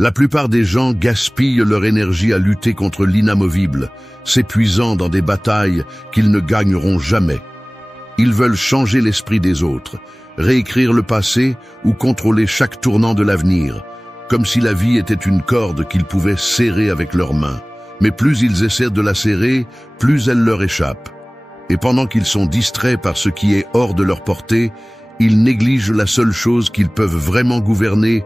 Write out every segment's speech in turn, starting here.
La plupart des gens gaspillent leur énergie à lutter contre l'inamovible, s'épuisant dans des batailles qu'ils ne gagneront jamais. Ils veulent changer l'esprit des autres, réécrire le passé ou contrôler chaque tournant de l'avenir, comme si la vie était une corde qu'ils pouvaient serrer avec leurs mains. Mais plus ils essaient de la serrer, plus elle leur échappe. Et pendant qu'ils sont distraits par ce qui est hors de leur portée, ils négligent la seule chose qu'ils peuvent vraiment gouverner,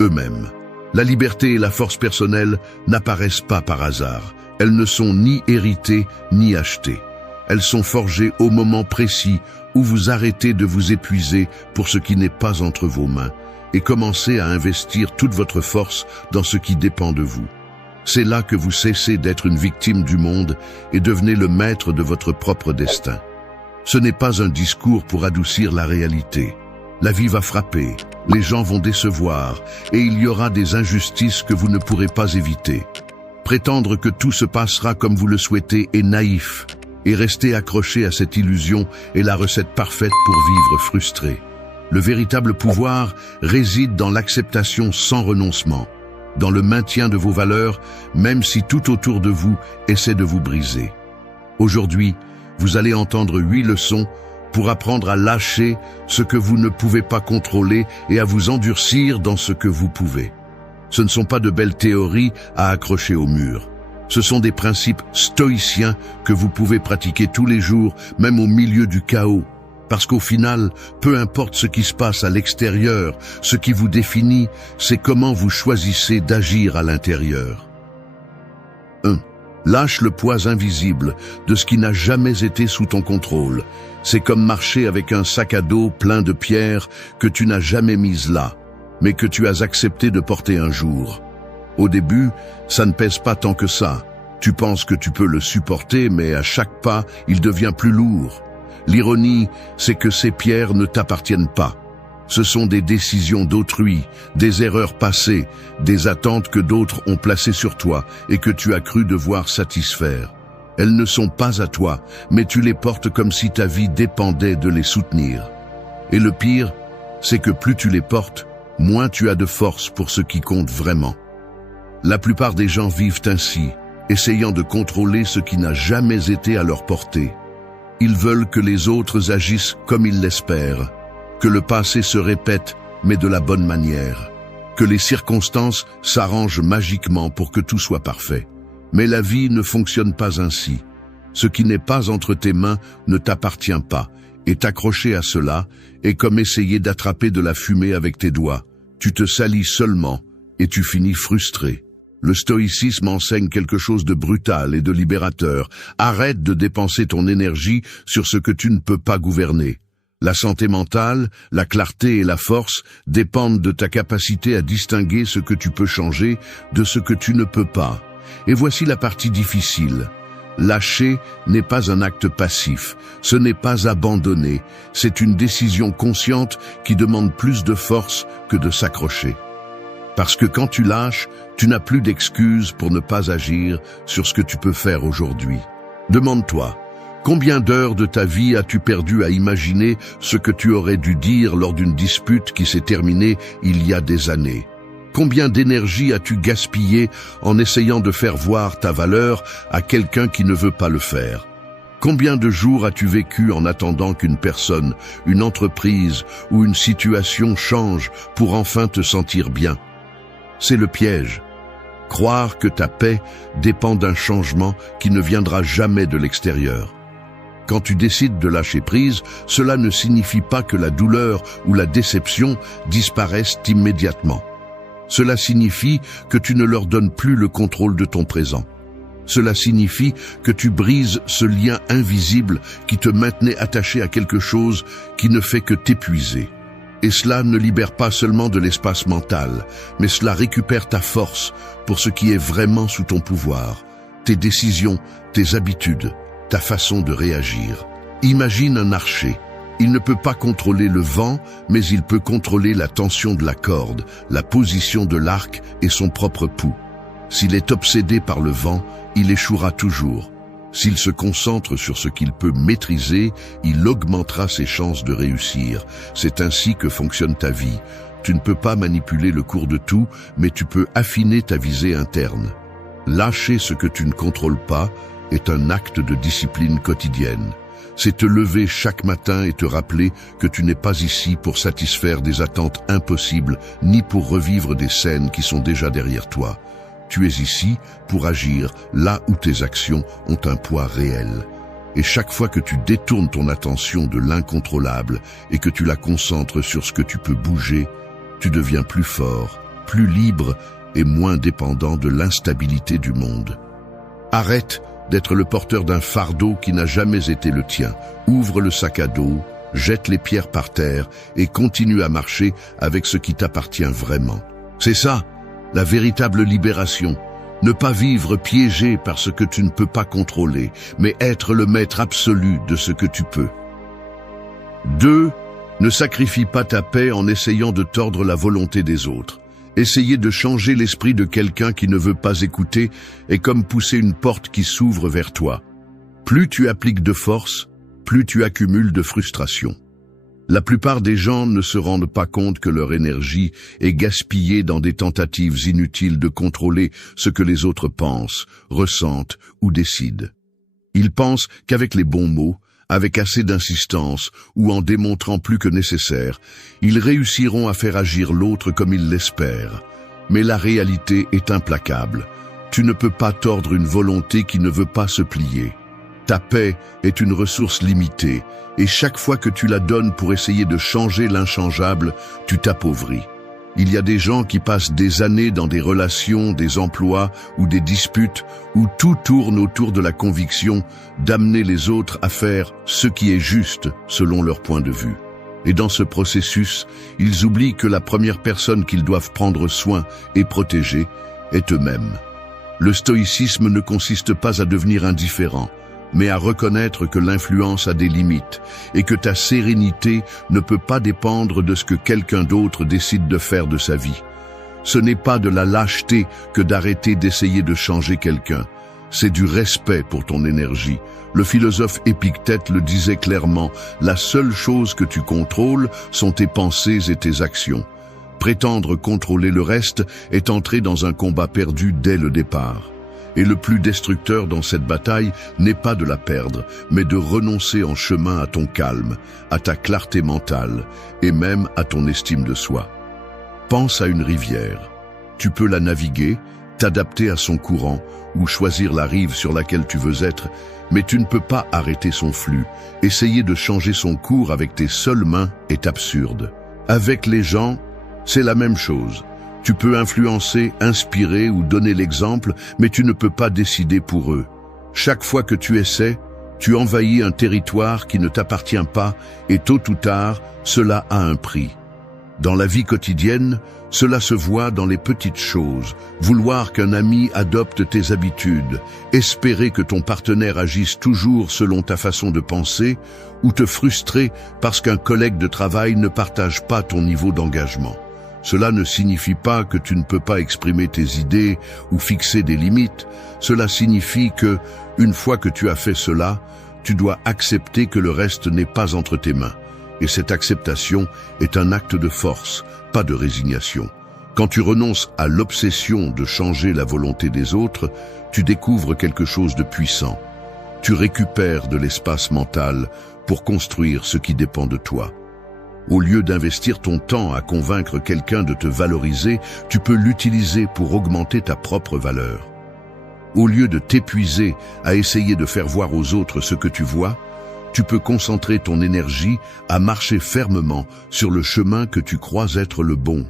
eux-mêmes. La liberté et la force personnelle n'apparaissent pas par hasard. Elles ne sont ni héritées ni achetées. Elles sont forgées au moment précis où vous arrêtez de vous épuiser pour ce qui n'est pas entre vos mains et commencez à investir toute votre force dans ce qui dépend de vous. C'est là que vous cessez d'être une victime du monde et devenez le maître de votre propre destin. Ce n'est pas un discours pour adoucir la réalité. La vie va frapper, les gens vont décevoir et il y aura des injustices que vous ne pourrez pas éviter. Prétendre que tout se passera comme vous le souhaitez est naïf et rester accroché à cette illusion est la recette parfaite pour vivre frustré. Le véritable pouvoir réside dans l'acceptation sans renoncement, dans le maintien de vos valeurs, même si tout autour de vous essaie de vous briser. Aujourd'hui, vous allez entendre 8 leçons pour apprendre à lâcher ce que vous ne pouvez pas contrôler et à vous endurcir dans ce que vous pouvez. Ce ne sont pas de belles théories à accrocher au mur. Ce sont des principes stoïciens que vous pouvez pratiquer tous les jours, même au milieu du chaos. Parce qu'au final, peu importe ce qui se passe à l'extérieur, ce qui vous définit, c'est comment vous choisissez d'agir à l'intérieur. 1. Lâche le poids invisible de ce qui n'a jamais été sous ton contrôle. C'est comme marcher avec un sac à dos plein de pierres que tu n'as jamais mises là, mais que tu as accepté de porter un jour. Au début, ça ne pèse pas tant que ça. Tu penses que tu peux le supporter, mais à chaque pas, il devient plus lourd. L'ironie, c'est que ces pierres ne t'appartiennent pas. Ce sont des décisions d'autrui, des erreurs passées, des attentes que d'autres ont placées sur toi et que tu as cru devoir satisfaire. Elles ne sont pas à toi, mais tu les portes comme si ta vie dépendait de les soutenir. Et le pire, c'est que plus tu les portes, moins tu as de force pour ce qui compte vraiment. La plupart des gens vivent ainsi, essayant de contrôler ce qui n'a jamais été à leur portée. Ils veulent que les autres agissent comme ils l'espèrent, que le passé se répète, mais de la bonne manière, que les circonstances s'arrangent magiquement pour que tout soit parfait. Mais la vie ne fonctionne pas ainsi. Ce qui n'est pas entre tes mains ne t'appartient pas, et t'accrocher à cela est comme essayer d'attraper de la fumée avec tes doigts. Tu te salis seulement, et tu finis frustré. Le stoïcisme enseigne quelque chose de brutal et de libérateur. Arrête de dépenser ton énergie sur ce que tu ne peux pas gouverner. La santé mentale, la clarté et la force dépendent de ta capacité à distinguer ce que tu peux changer de ce que tu ne peux pas. Et voici la partie difficile. Lâcher n'est pas un acte passif, ce n'est pas abandonner, c'est une décision consciente qui demande plus de force que de s'accrocher. Parce que quand tu lâches, tu n'as plus d'excuses pour ne pas agir sur ce que tu peux faire aujourd'hui. Demande-toi, combien d'heures de ta vie as-tu perdu à imaginer ce que tu aurais dû dire lors d'une dispute qui s'est terminée il y a des années? Combien d'énergie as-tu gaspillé en essayant de faire voir ta valeur à quelqu'un qui ne veut pas le faire? Combien de jours as-tu vécu en attendant qu'une personne, une entreprise ou une situation change pour enfin te sentir bien? C'est le piège. Croire que ta paix dépend d'un changement qui ne viendra jamais de l'extérieur. Quand tu décides de lâcher prise, cela ne signifie pas que la douleur ou la déception disparaissent immédiatement. Cela signifie que tu ne leur donnes plus le contrôle de ton présent. Cela signifie que tu brises ce lien invisible qui te maintenait attaché à quelque chose qui ne fait que t'épuiser. Et cela ne libère pas seulement de l'espace mental, mais cela récupère ta force pour ce qui est vraiment sous ton pouvoir, tes décisions, tes habitudes, ta façon de réagir. Imagine un archer. Il ne peut pas contrôler le vent, mais il peut contrôler la tension de la corde, la position de l'arc et son propre pouls. S'il est obsédé par le vent, il échouera toujours. S'il se concentre sur ce qu'il peut maîtriser, il augmentera ses chances de réussir. C'est ainsi que fonctionne ta vie. Tu ne peux pas manipuler le cours de tout, mais tu peux affiner ta visée interne. Lâcher ce que tu ne contrôles pas est un acte de discipline quotidienne. C'est te lever chaque matin et te rappeler que tu n'es pas ici pour satisfaire des attentes impossibles, ni pour revivre des scènes qui sont déjà derrière toi. Tu es ici pour agir là où tes actions ont un poids réel. Et chaque fois que tu détournes ton attention de l'incontrôlable et que tu la concentres sur ce que tu peux bouger, tu deviens plus fort, plus libre et moins dépendant de l'instabilité du monde. Arrête d'être le porteur d'un fardeau qui n'a jamais été le tien. Ouvre le sac à dos, jette les pierres par terre et continue à marcher avec ce qui t'appartient vraiment. C'est ça, la véritable libération. Ne pas vivre piégé par ce que tu ne peux pas contrôler, mais être le maître absolu de ce que tu peux. 2. Ne sacrifie pas ta paix en essayant de tordre la volonté des autres. Essayer de changer l'esprit de quelqu'un qui ne veut pas écouter est comme pousser une porte qui s'ouvre vers toi. Plus tu appliques de force, plus tu accumules de frustration. La plupart des gens ne se rendent pas compte que leur énergie est gaspillée dans des tentatives inutiles de contrôler ce que les autres pensent, ressentent ou décident. Ils pensent qu'avec les bons mots, avec assez d'insistance ou en démontrant plus que nécessaire, ils réussiront à faire agir l'autre comme ils l'espèrent. Mais la réalité est implacable. Tu ne peux pas tordre une volonté qui ne veut pas se plier. Ta paix est une ressource limitée, et chaque fois que tu la donnes pour essayer de changer l'inchangeable, tu t'appauvris. Il y a des gens qui passent des années dans des relations, des emplois ou des disputes où tout tourne autour de la conviction d'amener les autres à faire ce qui est juste selon leur point de vue. Et dans ce processus, ils oublient que la première personne qu'ils doivent prendre soin et protéger est eux-mêmes. Le stoïcisme ne consiste pas à devenir indifférent, mais à reconnaître que l'influence a des limites et que ta sérénité ne peut pas dépendre de ce que quelqu'un d'autre décide de faire de sa vie. Ce n'est pas de la lâcheté que d'arrêter d'essayer de changer quelqu'un. C'est du respect pour ton énergie. Le philosophe Épictète le disait clairement, la seule chose que tu contrôles sont tes pensées et tes actions. Prétendre contrôler le reste est entrer dans un combat perdu dès le départ. Et le plus destructeur dans cette bataille n'est pas de la perdre, mais de renoncer en chemin à ton calme, à ta clarté mentale et même à ton estime de soi. Pense à une rivière. Tu peux la naviguer, t'adapter à son courant ou choisir la rive sur laquelle tu veux être, mais tu ne peux pas arrêter son flux. Essayer de changer son cours avec tes seules mains est absurde. Avec les gens, c'est la même chose. Tu peux influencer, inspirer ou donner l'exemple, mais tu ne peux pas décider pour eux. Chaque fois que tu essaies, tu envahis un territoire qui ne t'appartient pas et tôt ou tard, cela a un prix. Dans la vie quotidienne, cela se voit dans les petites choses. Vouloir qu'un ami adopte tes habitudes, espérer que ton partenaire agisse toujours selon ta façon de penser ou te frustrer parce qu'un collègue de travail ne partage pas ton niveau d'engagement. Cela ne signifie pas que tu ne peux pas exprimer tes idées ou fixer des limites. Cela signifie que, une fois que tu as fait cela, tu dois accepter que le reste n'est pas entre tes mains. Et cette acceptation est un acte de force, pas de résignation. Quand tu renonces à l'obsession de changer la volonté des autres, tu découvres quelque chose de puissant. Tu récupères de l'espace mental pour construire ce qui dépend de toi. Au lieu d'investir ton temps à convaincre quelqu'un de te valoriser, tu peux l'utiliser pour augmenter ta propre valeur. Au lieu de t'épuiser à essayer de faire voir aux autres ce que tu vois, tu peux concentrer ton énergie à marcher fermement sur le chemin que tu crois être le bon.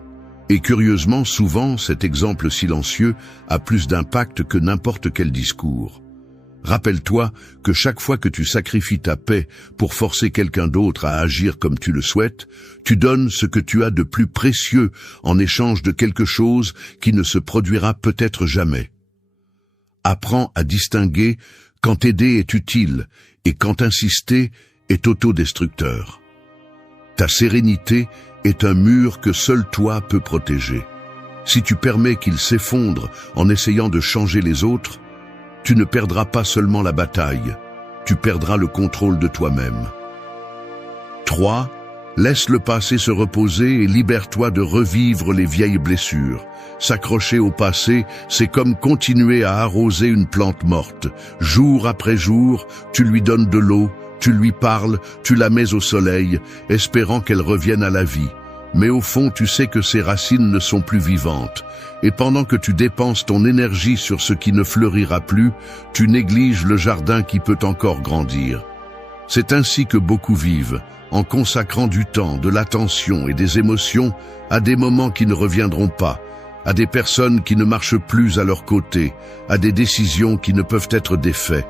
Et curieusement, souvent, cet exemple silencieux a plus d'impact que n'importe quel discours. Rappelle-toi que chaque fois que tu sacrifies ta paix pour forcer quelqu'un d'autre à agir comme tu le souhaites, tu donnes ce que tu as de plus précieux en échange de quelque chose qui ne se produira peut-être jamais. Apprends à distinguer quand aider est utile et quand insister est autodestructeur. Ta sérénité est un mur que seul toi peux protéger. Si tu permets qu'il s'effondre en essayant de changer les autres, tu ne perdras pas seulement la bataille, tu perdras le contrôle de toi-même. 3. Laisse le passé se reposer et libère-toi de revivre les vieilles blessures. S'accrocher au passé, c'est comme continuer à arroser une plante morte. Jour après jour, tu lui donnes de l'eau, tu lui parles, tu la mets au soleil, espérant qu'elle revienne à la vie. Mais au fond, tu sais que ses racines ne sont plus vivantes. Et pendant que tu dépenses ton énergie sur ce qui ne fleurira plus, tu négliges le jardin qui peut encore grandir. C'est ainsi que beaucoup vivent, en consacrant du temps, de l'attention et des émotions à des moments qui ne reviendront pas, à des personnes qui ne marchent plus à leur côté, à des décisions qui ne peuvent être des faits.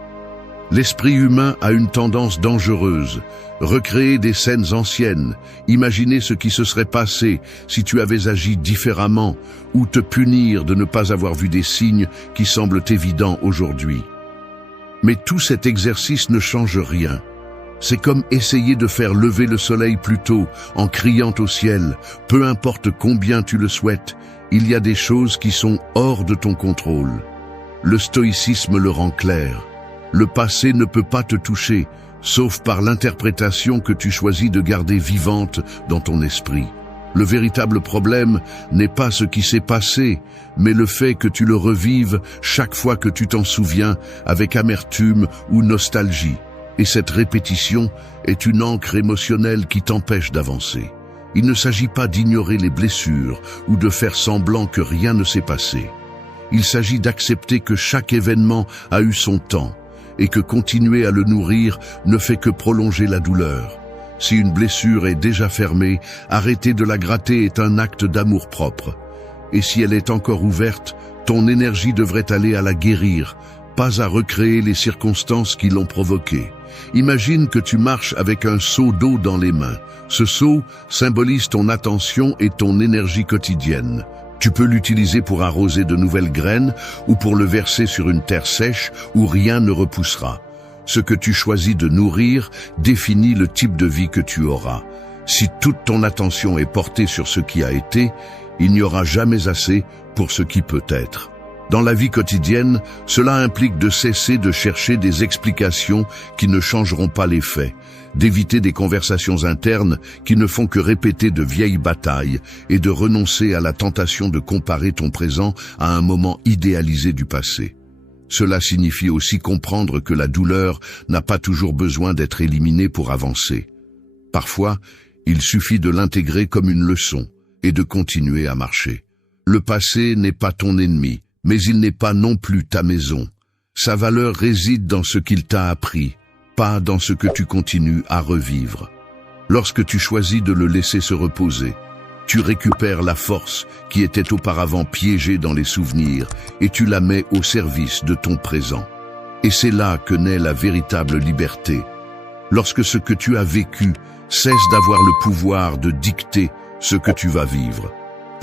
L'esprit humain a une tendance dangereuse, recréer des scènes anciennes, imaginer ce qui se serait passé si tu avais agi différemment, ou te punir de ne pas avoir vu des signes qui semblent évidents aujourd'hui. Mais tout cet exercice ne change rien. C'est comme essayer de faire lever le soleil plus tôt en criant au ciel, peu importe combien tu le souhaites, il y a des choses qui sont hors de ton contrôle. Le stoïcisme le rend clair. Le passé ne peut pas te toucher, sauf par l'interprétation que tu choisis de garder vivante dans ton esprit. Le véritable problème n'est pas ce qui s'est passé, mais le fait que tu le revives chaque fois que tu t'en souviens avec amertume ou nostalgie. Et cette répétition est une ancre émotionnelle qui t'empêche d'avancer. Il ne s'agit pas d'ignorer les blessures ou de faire semblant que rien ne s'est passé. Il s'agit d'accepter que chaque événement a eu son temps et que continuer à le nourrir ne fait que prolonger la douleur. Si une blessure est déjà fermée, arrêter de la gratter est un acte d'amour-propre. Et si elle est encore ouverte, ton énergie devrait aller à la guérir, pas à recréer les circonstances qui l'ont provoquée. Imagine que tu marches avec un seau d'eau dans les mains. Ce seau symbolise ton attention et ton énergie quotidienne. Tu peux l'utiliser pour arroser de nouvelles graines ou pour le verser sur une terre sèche où rien ne repoussera. Ce que tu choisis de nourrir définit le type de vie que tu auras. Si toute ton attention est portée sur ce qui a été, il n'y aura jamais assez pour ce qui peut être. Dans la vie quotidienne, cela implique de cesser de chercher des explications qui ne changeront pas les faits, d'éviter des conversations internes qui ne font que répéter de vieilles batailles et de renoncer à la tentation de comparer ton présent à un moment idéalisé du passé. Cela signifie aussi comprendre que la douleur n'a pas toujours besoin d'être éliminée pour avancer. Parfois, il suffit de l'intégrer comme une leçon et de continuer à marcher. Le passé n'est pas ton ennemi, mais il n'est pas non plus ta maison. Sa valeur réside dans ce qu'il t'a appris, pas dans ce que tu continues à revivre. Lorsque tu choisis de le laisser se reposer, tu récupères la force qui était auparavant piégée dans les souvenirs et tu la mets au service de ton présent. Et c'est là que naît la véritable liberté. Lorsque ce que tu as vécu cesse d'avoir le pouvoir de dicter ce que tu vas vivre.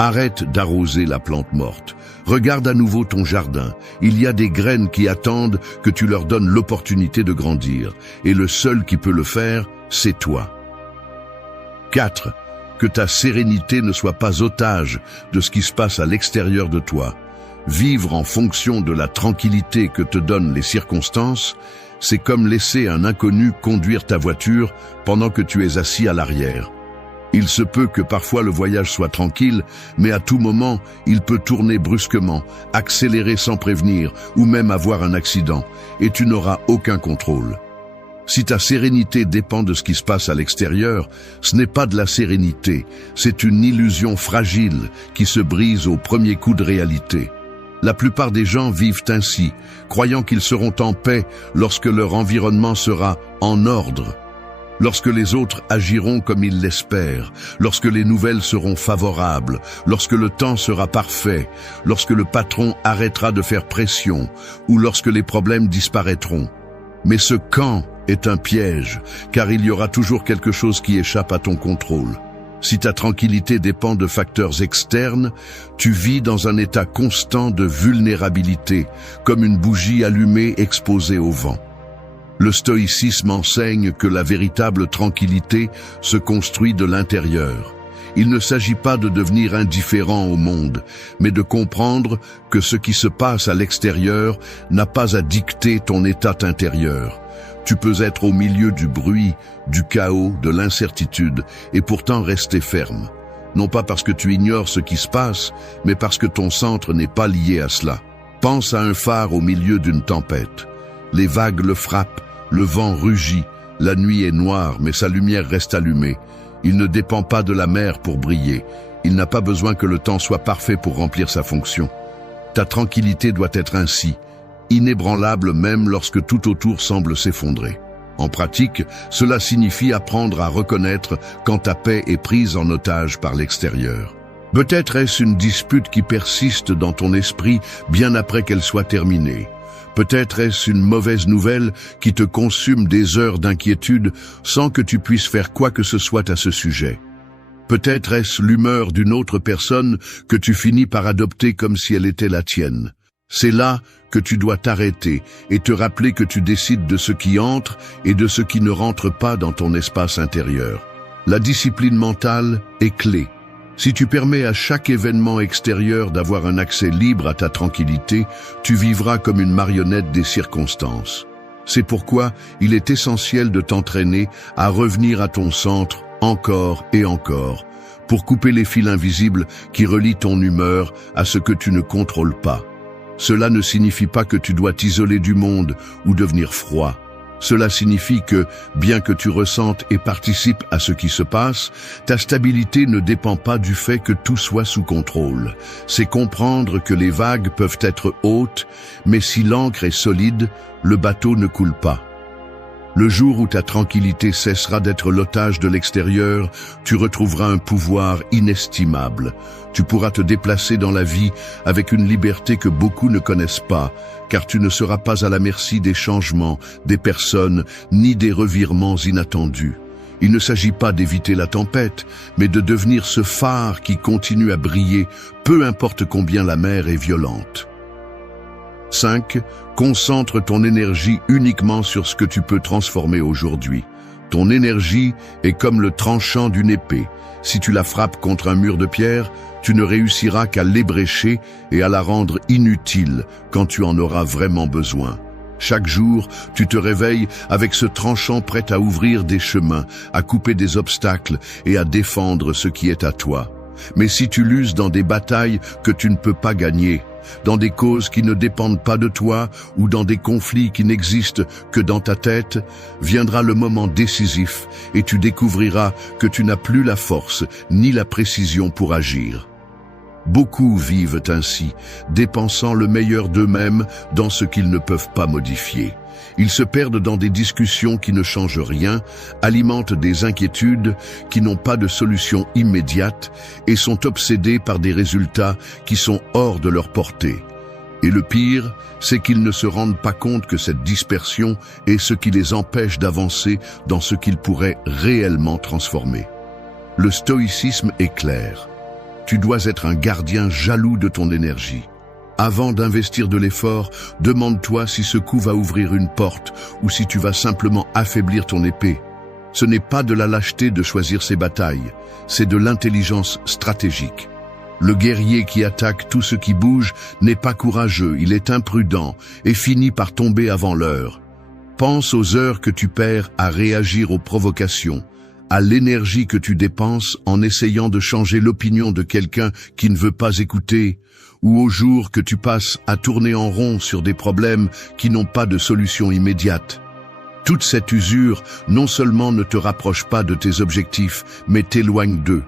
Arrête d'arroser la plante morte. Regarde à nouveau ton jardin. Il y a des graines qui attendent que tu leur donnes l'opportunité de grandir. Et le seul qui peut le faire, c'est toi. 4. Que ta sérénité ne soit pas otage de ce qui se passe à l'extérieur de toi. Vivre en fonction de la tranquillité que te donnent les circonstances, c'est comme laisser un inconnu conduire ta voiture pendant que tu es assis à l'arrière. Il se peut que parfois le voyage soit tranquille, mais à tout moment, il peut tourner brusquement, accélérer sans prévenir, ou même avoir un accident, et tu n'auras aucun contrôle. Si ta sérénité dépend de ce qui se passe à l'extérieur, ce n'est pas de la sérénité, c'est une illusion fragile qui se brise au premier coup de réalité. La plupart des gens vivent ainsi, croyant qu'ils seront en paix lorsque leur environnement sera en ordre. Lorsque les autres agiront comme ils l'espèrent, lorsque les nouvelles seront favorables, lorsque le temps sera parfait, lorsque le patron arrêtera de faire pression, ou lorsque les problèmes disparaîtront. Mais ce quand est un piège, car il y aura toujours quelque chose qui échappe à ton contrôle. Si ta tranquillité dépend de facteurs externes, tu vis dans un état constant de vulnérabilité, comme une bougie allumée exposée au vent. Le stoïcisme enseigne que la véritable tranquillité se construit de l'intérieur. Il ne s'agit pas de devenir indifférent au monde, mais de comprendre que ce qui se passe à l'extérieur n'a pas à dicter ton état intérieur. Tu peux être au milieu du bruit, du chaos, de l'incertitude, et pourtant rester ferme. Non pas parce que tu ignores ce qui se passe, mais parce que ton centre n'est pas lié à cela. Pense à un phare au milieu d'une tempête. Les vagues le frappent, le vent rugit, la nuit est noire, mais sa lumière reste allumée. Il ne dépend pas de la mer pour briller. Il n'a pas besoin que le temps soit parfait pour remplir sa fonction. Ta tranquillité doit être ainsi, inébranlable même lorsque tout autour semble s'effondrer. En pratique, cela signifie apprendre à reconnaître quand ta paix est prise en otage par l'extérieur. Peut-être est-ce une dispute qui persiste dans ton esprit bien après qu'elle soit terminée. Peut-être est-ce une mauvaise nouvelle qui te consume des heures d'inquiétude sans que tu puisses faire quoi que ce soit à ce sujet. Peut-être est-ce l'humeur d'une autre personne que tu finis par adopter comme si elle était la tienne. C'est là que tu dois t'arrêter et te rappeler que tu décides de ce qui entre et de ce qui ne rentre pas dans ton espace intérieur. La discipline mentale est clé. Si tu permets à chaque événement extérieur d'avoir un accès libre à ta tranquillité, tu vivras comme une marionnette des circonstances. C'est pourquoi il est essentiel de t'entraîner à revenir à ton centre encore et encore, pour couper les fils invisibles qui relient ton humeur à ce que tu ne contrôles pas. Cela ne signifie pas que tu dois t'isoler du monde ou devenir froid. Cela signifie que, bien que tu ressentes et participes à ce qui se passe, ta stabilité ne dépend pas du fait que tout soit sous contrôle. C'est comprendre que les vagues peuvent être hautes, mais si l'ancre est solide, le bateau ne coule pas. Le jour où ta tranquillité cessera d'être l'otage de l'extérieur, tu retrouveras un pouvoir inestimable. Tu pourras te déplacer dans la vie avec une liberté que beaucoup ne connaissent pas, car tu ne seras pas à la merci des changements, des personnes, ni des revirements inattendus. Il ne s'agit pas d'éviter la tempête, mais de devenir ce phare qui continue à briller, peu importe combien la mer est violente. 5. Concentre ton énergie uniquement sur ce que tu peux transformer aujourd'hui. Ton énergie est comme le tranchant d'une épée. Si tu la frappes contre un mur de pierre, tu ne réussiras qu'à l'ébrécher et à la rendre inutile quand tu en auras vraiment besoin. Chaque jour, tu te réveilles avec ce tranchant prêt à ouvrir des chemins, à couper des obstacles et à défendre ce qui est à toi. Mais si tu l'uses dans des batailles que tu ne peux pas gagner, dans des causes qui ne dépendent pas de toi ou dans des conflits qui n'existent que dans ta tête, viendra le moment décisif et tu découvriras que tu n'as plus la force ni la précision pour agir. Beaucoup vivent ainsi, dépensant le meilleur d'eux-mêmes dans ce qu'ils ne peuvent pas modifier. Ils se perdent dans des discussions qui ne changent rien, alimentent des inquiétudes qui n'ont pas de solution immédiate et sont obsédés par des résultats qui sont hors de leur portée. Et le pire, c'est qu'ils ne se rendent pas compte que cette dispersion est ce qui les empêche d'avancer dans ce qu'ils pourraient réellement transformer. Le stoïcisme est clair. Tu dois être un gardien jaloux de ton énergie. Avant d'investir de l'effort, demande-toi si ce coup va ouvrir une porte ou si tu vas simplement affaiblir ton épée. Ce n'est pas de la lâcheté de choisir ses batailles, c'est de l'intelligence stratégique. Le guerrier qui attaque tout ce qui bouge n'est pas courageux, il est imprudent et finit par tomber avant l'heure. Pense aux heures que tu perds à réagir aux provocations, à l'énergie que tu dépenses en essayant de changer l'opinion de quelqu'un qui ne veut pas écouter, ou aux jours que tu passes à tourner en rond sur des problèmes qui n'ont pas de solution immédiate. Toute cette usure non seulement ne te rapproche pas de tes objectifs, mais t'éloigne d'eux,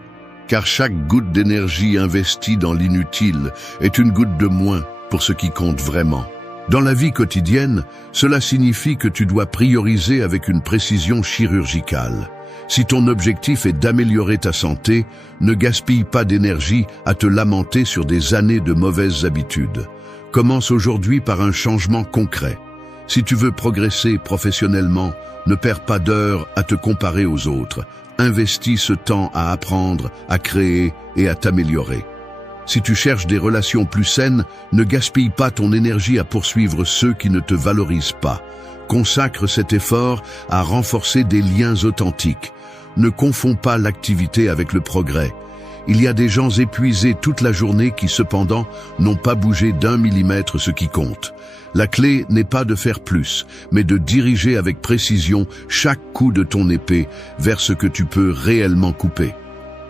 car chaque goutte d'énergie investie dans l'inutile est une goutte de moins pour ce qui compte vraiment. Dans la vie quotidienne, cela signifie que tu dois prioriser avec une précision chirurgicale. Si ton objectif est d'améliorer ta santé, ne gaspille pas d'énergie à te lamenter sur des années de mauvaises habitudes. Commence aujourd'hui par un changement concret. Si tu veux progresser professionnellement, ne perds pas d'heures à te comparer aux autres. Investis ce temps à apprendre, à créer et à t'améliorer. Si tu cherches des relations plus saines, ne gaspille pas ton énergie à poursuivre ceux qui ne te valorisent pas. Consacre cet effort à renforcer des liens authentiques. Ne confonds pas l'activité avec le progrès. Il y a des gens épuisés toute la journée qui cependant n'ont pas bougé d'1 millimètre ce qui compte. La clé n'est pas de faire plus, mais de diriger avec précision chaque coup de ton épée vers ce que tu peux réellement couper.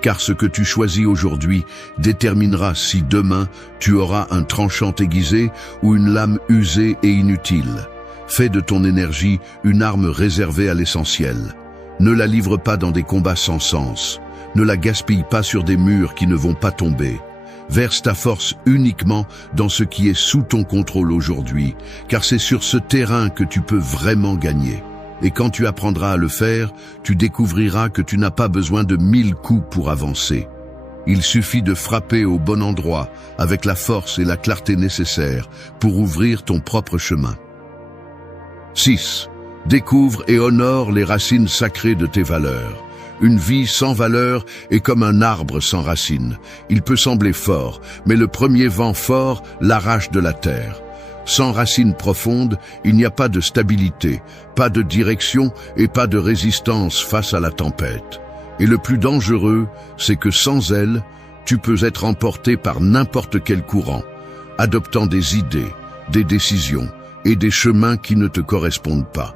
Car ce que tu choisis aujourd'hui déterminera si demain tu auras un tranchant aiguisé ou une lame usée et inutile. Fais de ton énergie une arme réservée à l'essentiel. Ne la livre pas dans des combats sans sens. Ne la gaspille pas sur des murs qui ne vont pas tomber. Verse ta force uniquement dans ce qui est sous ton contrôle aujourd'hui, car c'est sur ce terrain que tu peux vraiment gagner. Et quand tu apprendras à le faire, tu découvriras que tu n'as pas besoin de 1000 coups pour avancer. Il suffit de frapper au bon endroit, avec la force et la clarté nécessaires pour ouvrir ton propre chemin. 6. Découvre et honore les racines sacrées de tes valeurs. Une vie sans valeur est comme un arbre sans racines. Il peut sembler fort, mais le premier vent fort l'arrache de la terre. Sans racines profondes, il n'y a pas de stabilité, pas de direction et pas de résistance face à la tempête. Et le plus dangereux, c'est que sans elles, tu peux être emporté par n'importe quel courant, adoptant des idées, des décisions et des chemins qui ne te correspondent pas.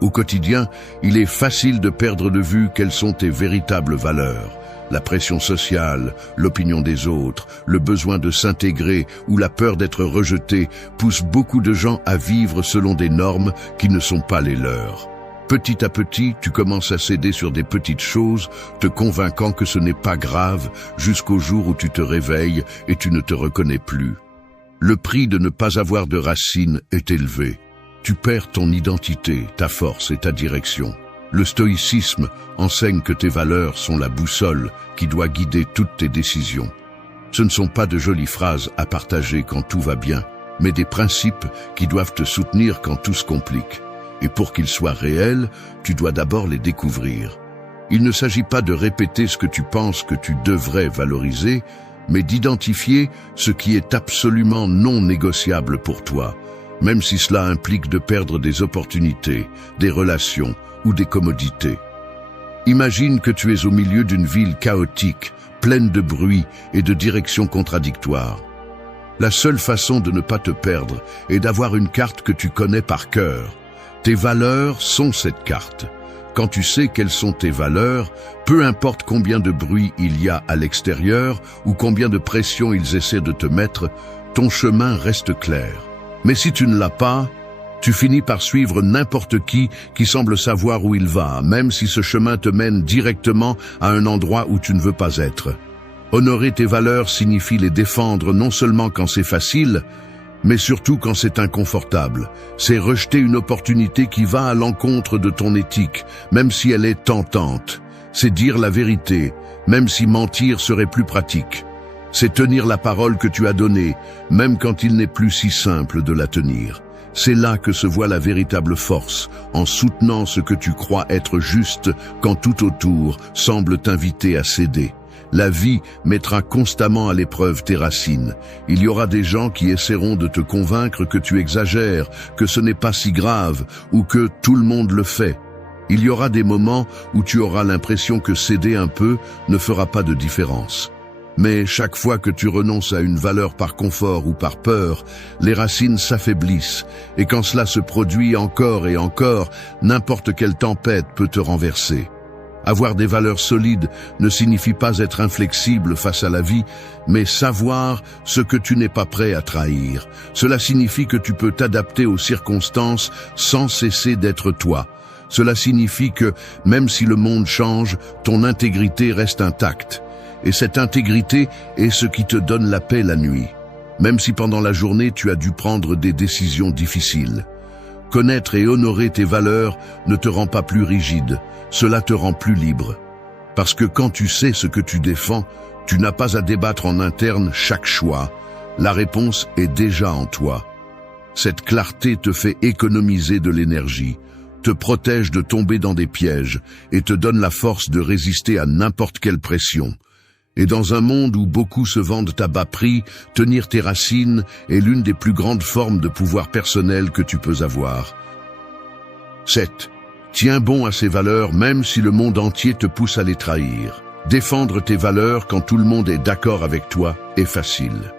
Au quotidien, il est facile de perdre de vue quelles sont tes véritables valeurs. La pression sociale, l'opinion des autres, le besoin de s'intégrer ou la peur d'être rejeté poussent beaucoup de gens à vivre selon des normes qui ne sont pas les leurs. Petit à petit, tu commences à céder sur des petites choses, te convainquant que ce n'est pas grave jusqu'au jour où tu te réveilles et tu ne te reconnais plus. Le prix de ne pas avoir de racines est élevé. Tu perds ton identité, ta force et ta direction. Le stoïcisme enseigne que tes valeurs sont la boussole qui doit guider toutes tes décisions. Ce ne sont pas de jolies phrases à partager quand tout va bien, mais des principes qui doivent te soutenir quand tout se complique. Et pour qu'ils soient réels, tu dois d'abord les découvrir. Il ne s'agit pas de répéter ce que tu penses que tu devrais valoriser, mais d'identifier ce qui est absolument non négociable pour toi, même si cela implique de perdre des opportunités, des relations ou des commodités. Imagine que tu es au milieu d'une ville chaotique, pleine de bruit et de directions contradictoires. La seule façon de ne pas te perdre est d'avoir une carte que tu connais par cœur. Tes valeurs sont cette carte. Quand tu sais quelles sont tes valeurs, peu importe combien de bruit il y a à l'extérieur ou combien de pression ils essaient de te mettre, ton chemin reste clair. Mais si tu ne l'as pas, tu finis par suivre n'importe qui semble savoir où il va, même si ce chemin te mène directement à un endroit où tu ne veux pas être. Honorer tes valeurs signifie les défendre non seulement quand c'est facile, mais surtout quand c'est inconfortable. C'est rejeter une opportunité qui va à l'encontre de ton éthique, même si elle est tentante. C'est dire la vérité, même si mentir serait plus pratique. C'est tenir la parole que tu as donnée, même quand il n'est plus si simple de la tenir. C'est là que se voit la véritable force, en soutenant ce que tu crois être juste quand tout autour semble t'inviter à céder. La vie mettra constamment à l'épreuve tes racines. Il y aura des gens qui essaieront de te convaincre que tu exagères, que ce n'est pas si grave ou que tout le monde le fait. Il y aura des moments où tu auras l'impression que céder un peu ne fera pas de différence. Mais chaque fois que tu renonces à une valeur par confort ou par peur, les racines s'affaiblissent, et quand cela se produit encore et encore, n'importe quelle tempête peut te renverser. Avoir des valeurs solides ne signifie pas être inflexible face à la vie, mais savoir ce que tu n'es pas prêt à trahir. Cela signifie que tu peux t'adapter aux circonstances sans cesser d'être toi. Cela signifie que, même si le monde change, ton intégrité reste intacte. Et cette intégrité est ce qui te donne la paix la nuit, même si pendant la journée tu as dû prendre des décisions difficiles. Connaître et honorer tes valeurs ne te rend pas plus rigide, cela te rend plus libre. Parce que quand tu sais ce que tu défends, tu n'as pas à débattre en interne chaque choix. La réponse est déjà en toi. Cette clarté te fait économiser de l'énergie, te protège de tomber dans des pièges et te donne la force de résister à n'importe quelle pression. Et dans un monde où beaucoup se vendent à bas prix, tenir tes racines est l'une des plus grandes formes de pouvoir personnel que tu peux avoir. 7. Tiens bon à ces valeurs même si le monde entier te pousse à les trahir. Défendre tes valeurs quand tout le monde est d'accord avec toi est facile.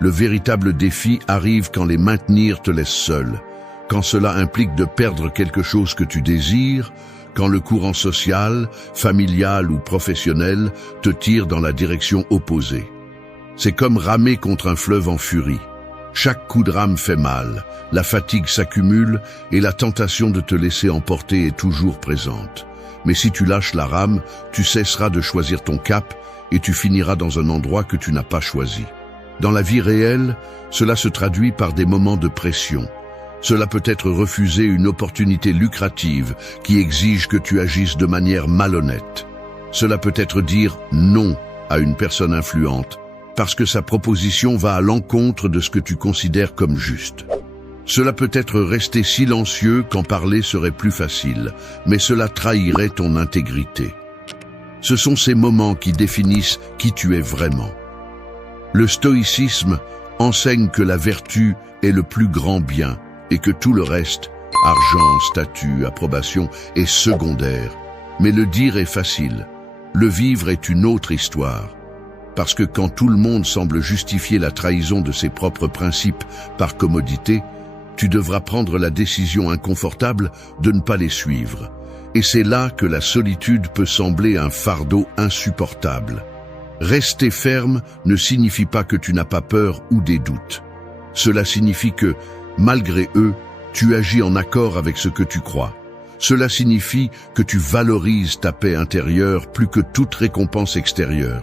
Le véritable défi arrive quand les maintenir te laisse seul, quand cela implique de perdre quelque chose que tu désires, quand le courant social, familial ou professionnel te tire dans la direction opposée. C'est comme ramer contre un fleuve en furie. Chaque coup de rame fait mal, la fatigue s'accumule et la tentation de te laisser emporter est toujours présente. Mais si tu lâches la rame, tu cesseras de choisir ton cap et tu finiras dans un endroit que tu n'as pas choisi. Dans la vie réelle, cela se traduit par des moments de pression. Cela peut être refuser une opportunité lucrative qui exige que tu agisses de manière malhonnête. Cela peut être dire non à une personne influente parce que sa proposition va à l'encontre de ce que tu considères comme juste. Cela peut être rester silencieux quand parler serait plus facile, mais cela trahirait ton intégrité. Ce sont ces moments qui définissent qui tu es vraiment. Le stoïcisme enseigne que la vertu est le plus grand bien et que tout le reste, argent, statut, approbation, est secondaire. Mais le dire est facile. Le vivre est une autre histoire. Parce que quand tout le monde semble justifier la trahison de ses propres principes par commodité, tu devras prendre la décision inconfortable de ne pas les suivre. Et c'est là que la solitude peut sembler un fardeau insupportable. Rester ferme ne signifie pas que tu n'as pas peur ou des doutes. Cela signifie que, malgré eux, tu agis en accord avec ce que tu crois. Cela signifie que tu valorises ta paix intérieure plus que toute récompense extérieure.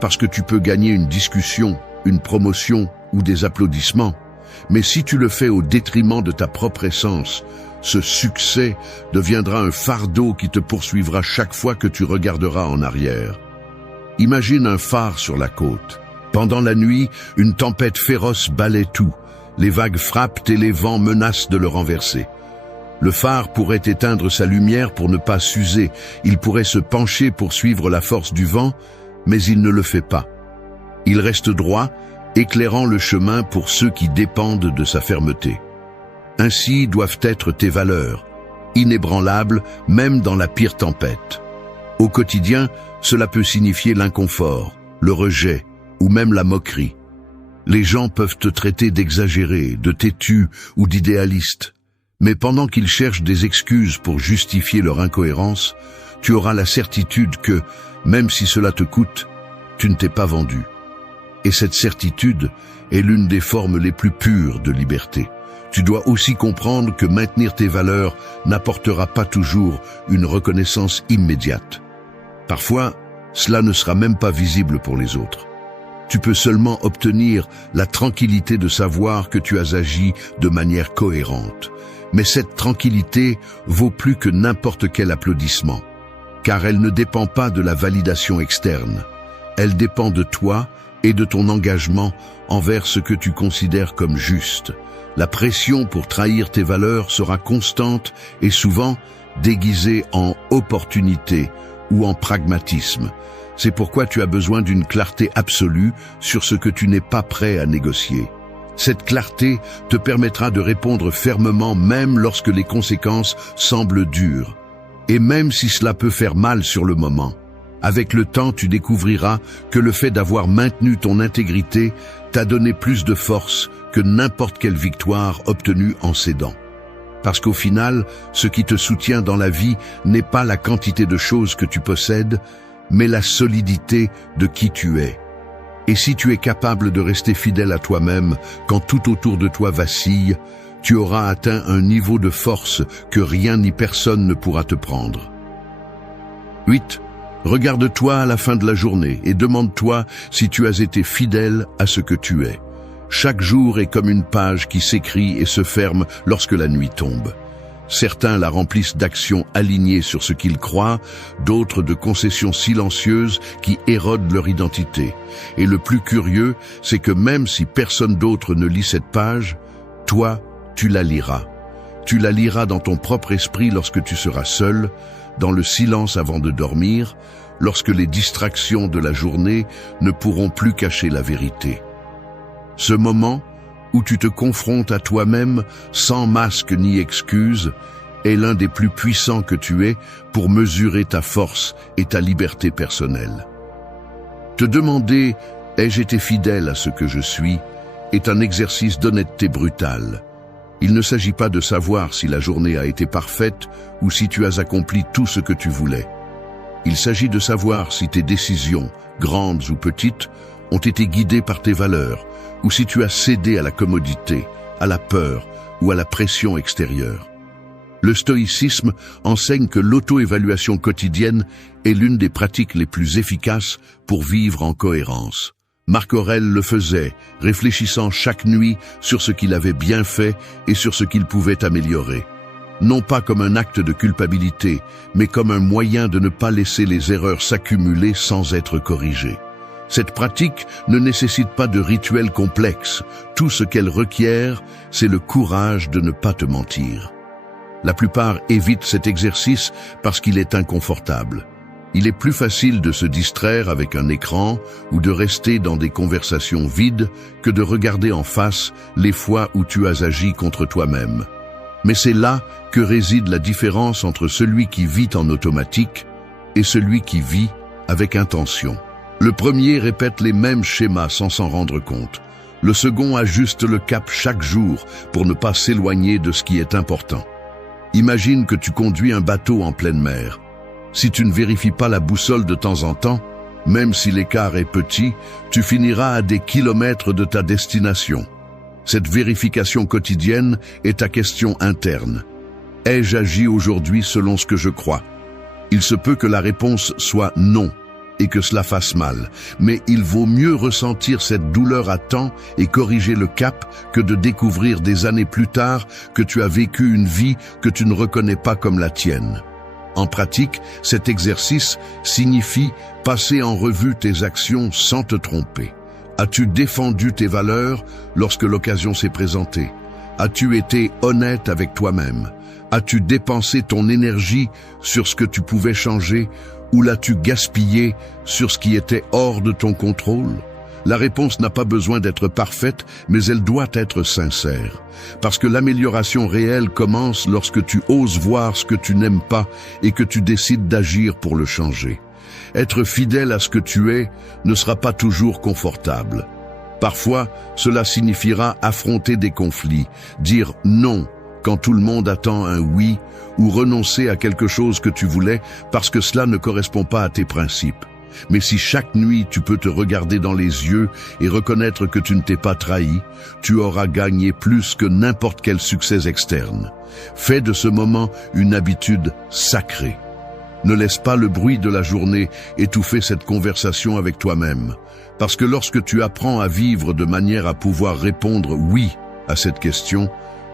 Parce que tu peux gagner une discussion, une promotion ou des applaudissements. Mais si tu le fais au détriment de ta propre essence, ce succès deviendra un fardeau qui te poursuivra chaque fois que tu regarderas en arrière. Imagine un phare sur la côte. Pendant la nuit, une tempête féroce balaie tout. Les vagues frappent et les vents menacent de le renverser. Le phare pourrait éteindre sa lumière pour ne pas s'user. Il pourrait se pencher pour suivre la force du vent, mais il ne le fait pas. Il reste droit, éclairant le chemin pour ceux qui dépendent de sa fermeté. Ainsi doivent être tes valeurs, inébranlables même dans la pire tempête. Au quotidien, cela peut signifier l'inconfort, le rejet ou même la moquerie. Les gens peuvent te traiter d'exagéré, de têtu ou d'idéaliste. Mais pendant qu'ils cherchent des excuses pour justifier leur incohérence, tu auras la certitude que, même si cela te coûte, tu ne t'es pas vendu. Et cette certitude est l'une des formes les plus pures de liberté. Tu dois aussi comprendre que maintenir tes valeurs n'apportera pas toujours une reconnaissance immédiate. Parfois, cela ne sera même pas visible pour les autres. Tu peux seulement obtenir la tranquillité de savoir que tu as agi de manière cohérente. Mais cette tranquillité vaut plus que n'importe quel applaudissement, car elle ne dépend pas de la validation externe. Elle dépend de toi et de ton engagement envers ce que tu considères comme juste. La pression pour trahir tes valeurs sera constante et souvent déguisée en opportunité ou en pragmatisme. C'est pourquoi tu as besoin d'une clarté absolue sur ce que tu n'es pas prêt à négocier. Cette clarté te permettra de répondre fermement même lorsque les conséquences semblent dures. Et même si cela peut faire mal sur le moment, avec le temps tu découvriras que le fait d'avoir maintenu ton intégrité t'a donné plus de force que n'importe quelle victoire obtenue en cédant. Parce qu'au final, ce qui te soutient dans la vie n'est pas la quantité de choses que tu possèdes, mais la solidité de qui tu es. Et si tu es capable de rester fidèle à toi-même quand tout autour de toi vacille, tu auras atteint un niveau de force que rien ni personne ne pourra te prendre. 8. Regarde-toi à la fin de la journée et demande-toi si tu as été fidèle à ce que tu es. Chaque jour est comme une page qui s'écrit et se ferme lorsque la nuit tombe. Certains la remplissent d'actions alignées sur ce qu'ils croient, d'autres de concessions silencieuses qui érodent leur identité. Et le plus curieux, c'est que même si personne d'autre ne lit cette page, toi, tu la liras. Tu la liras dans ton propre esprit lorsque tu seras seul, dans le silence avant de dormir, lorsque les distractions de la journée ne pourront plus cacher la vérité. Ce moment, où tu te confrontes à toi-même sans masque ni excuse, est l'un des plus puissants que tu aies pour mesurer ta force et ta liberté personnelle. Te demander « ai-je été fidèle à ce que je suis ?» est un exercice d'honnêteté brutale. Il ne s'agit pas de savoir si la journée a été parfaite ou si tu as accompli tout ce que tu voulais. Il s'agit de savoir si tes décisions, grandes ou petites, ont été guidées par tes valeurs, ou si tu as cédé à la commodité, à la peur ou à la pression extérieure. Le stoïcisme enseigne que l'auto-évaluation quotidienne est l'une des pratiques les plus efficaces pour vivre en cohérence. Marc Aurèle le faisait, réfléchissant chaque nuit sur ce qu'il avait bien fait et sur ce qu'il pouvait améliorer. Non pas comme un acte de culpabilité, mais comme un moyen de ne pas laisser les erreurs s'accumuler sans être corrigées. Cette pratique ne nécessite pas de rituel complexe. Tout ce qu'elle requiert, c'est le courage de ne pas te mentir. La plupart évitent cet exercice parce qu'il est inconfortable. Il est plus facile de se distraire avec un écran ou de rester dans des conversations vides que de regarder en face les fois où tu as agi contre toi-même. Mais c'est là que réside la différence entre celui qui vit en automatique et celui qui vit avec intention. Le premier répète les mêmes schémas sans s'en rendre compte. Le second ajuste le cap chaque jour pour ne pas s'éloigner de ce qui est important. Imagine que tu conduis un bateau en pleine mer. Si tu ne vérifies pas la boussole de temps en temps, même si l'écart est petit, tu finiras à des kilomètres de ta destination. Cette vérification quotidienne est ta question interne. Ai-je agi aujourd'hui selon ce que je crois? Il se peut que la réponse soit non et que cela fasse mal, mais il vaut mieux ressentir cette douleur à temps et corriger le cap que de découvrir des années plus tard que tu as vécu une vie que tu ne reconnais pas comme la tienne. En pratique, cet exercice signifie passer en revue tes actions sans te tromper. As-tu défendu tes valeurs lorsque l'occasion s'est présentée? As-tu été honnête avec toi-même? As-tu dépensé ton énergie sur ce que tu pouvais changer ou l'as-tu gaspillé sur ce qui était hors de ton contrôle? La réponse n'a pas besoin d'être parfaite, mais elle doit être sincère. Parce que l'amélioration réelle commence lorsque tu oses voir ce que tu n'aimes pas et que tu décides d'agir pour le changer. Être fidèle à ce que tu es ne sera pas toujours confortable. Parfois, cela signifiera affronter des conflits, dire non quand tout le monde attend un oui, ou renoncer à quelque chose que tu voulais parce que cela ne correspond pas à tes principes. Mais si chaque nuit tu peux te regarder dans les yeux et reconnaître que tu ne t'es pas trahi, tu auras gagné plus que n'importe quel succès externe. Fais de ce moment une habitude sacrée. Ne laisse pas le bruit de la journée étouffer cette conversation avec toi-même. Parce que lorsque tu apprends à vivre de manière à pouvoir répondre oui à cette question,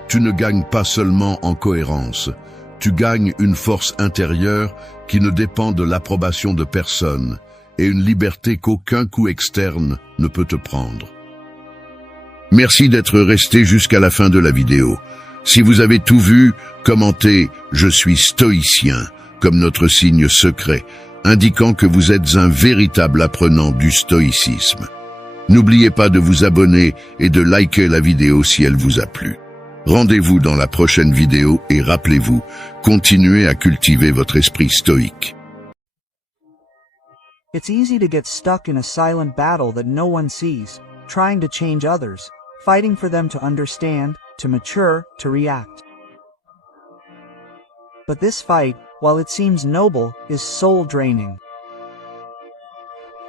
tu ne gagnes pas seulement en cohérence. Tu gagnes une force intérieure qui ne dépend de l'approbation de personne et une liberté qu'aucun coup externe ne peut te prendre. Merci d'être resté jusqu'à la fin de la vidéo. Si vous avez tout vu, commentez « Je suis stoïcien » comme notre signe secret, indiquant que vous êtes un véritable apprenant du stoïcisme. N'oubliez pas de vous abonner et de liker la vidéo si elle vous a plu. Rendez-vous dans la prochaine vidéo et rappelez-vous, continuez à cultiver votre esprit stoïque. It's easy to get stuck in a silent battle that no one sees, trying to change others, fighting for them to understand, to mature, to react. But this fight, while it seems noble, is soul-draining.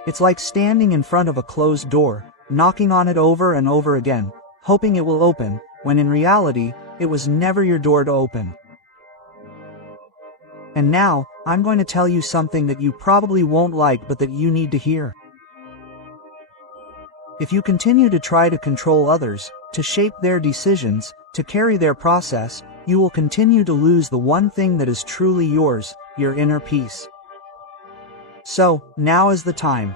It's like standing in front of a closed door, knocking on it over and over again, hoping it will open, when in reality, it was never your door to open. And now, I'm going to tell you something that you probably won't like but that you need to hear. If you continue to try to control others, to shape their decisions, to carry their process, you will continue to lose the one thing that is truly yours, your inner peace. So, now is the time.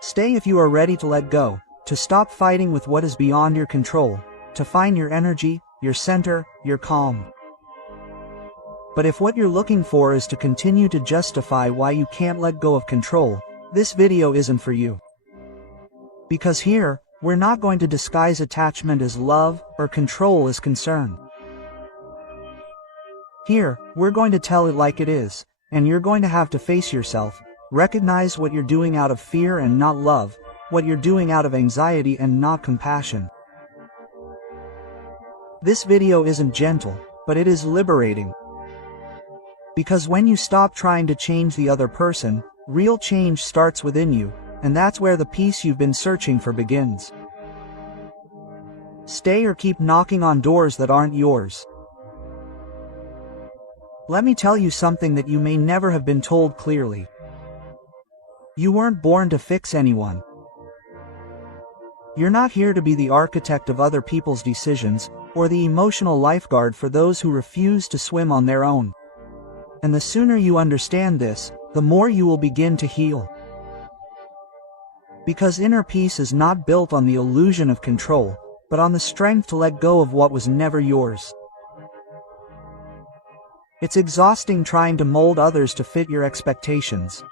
Stay if you are ready to let go, to stop fighting with what is beyond your control, to find your energy, your center, your calm. But if what you're looking for is to continue to justify why you can't let go of control, this video isn't for you. Because here, we're not going to disguise attachment as love or control as concern. Here, we're going to tell it like it is, and you're going to have to face yourself, Recognize what you're doing out of fear and not love, what you're doing out of anxiety and not compassion. This video isn't gentle, but it is liberating. Because when you stop trying to change the other person, real change starts within you, and that's where the peace you've been searching for begins. Stay or keep knocking on doors that aren't yours. Let me tell you something that you may never have been told clearly. You weren't born to fix anyone. You're not here to be the architect of other people's decisions, or the emotional lifeguard for those who refuse to swim on their own. And the sooner you understand this, the more you will begin to heal. Because inner peace is not built on the illusion of control, but on the strength to let go of what was never yours. It's exhausting trying to mold others to fit your expectations.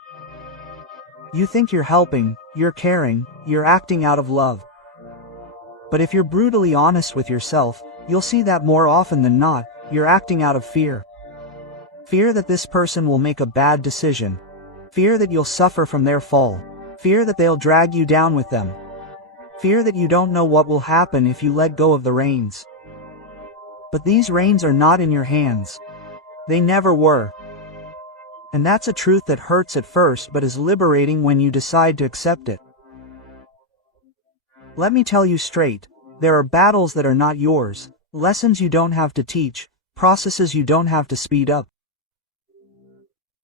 You think you're helping, you're caring, you're acting out of love. But if you're brutally honest with yourself, you'll see that more often than not, you're acting out of fear. Fear that this person will make a bad decision. Fear that you'll suffer from their fall. Fear that they'll drag you down with them. Fear that you don't know what will happen if you let go of the reins. But these reins are not in your hands. They never were. And that's a truth that hurts at first but is liberating when you decide to accept it. Let me tell you straight, there are battles that are not yours, lessons you don't have to teach, processes you don't have to speed up.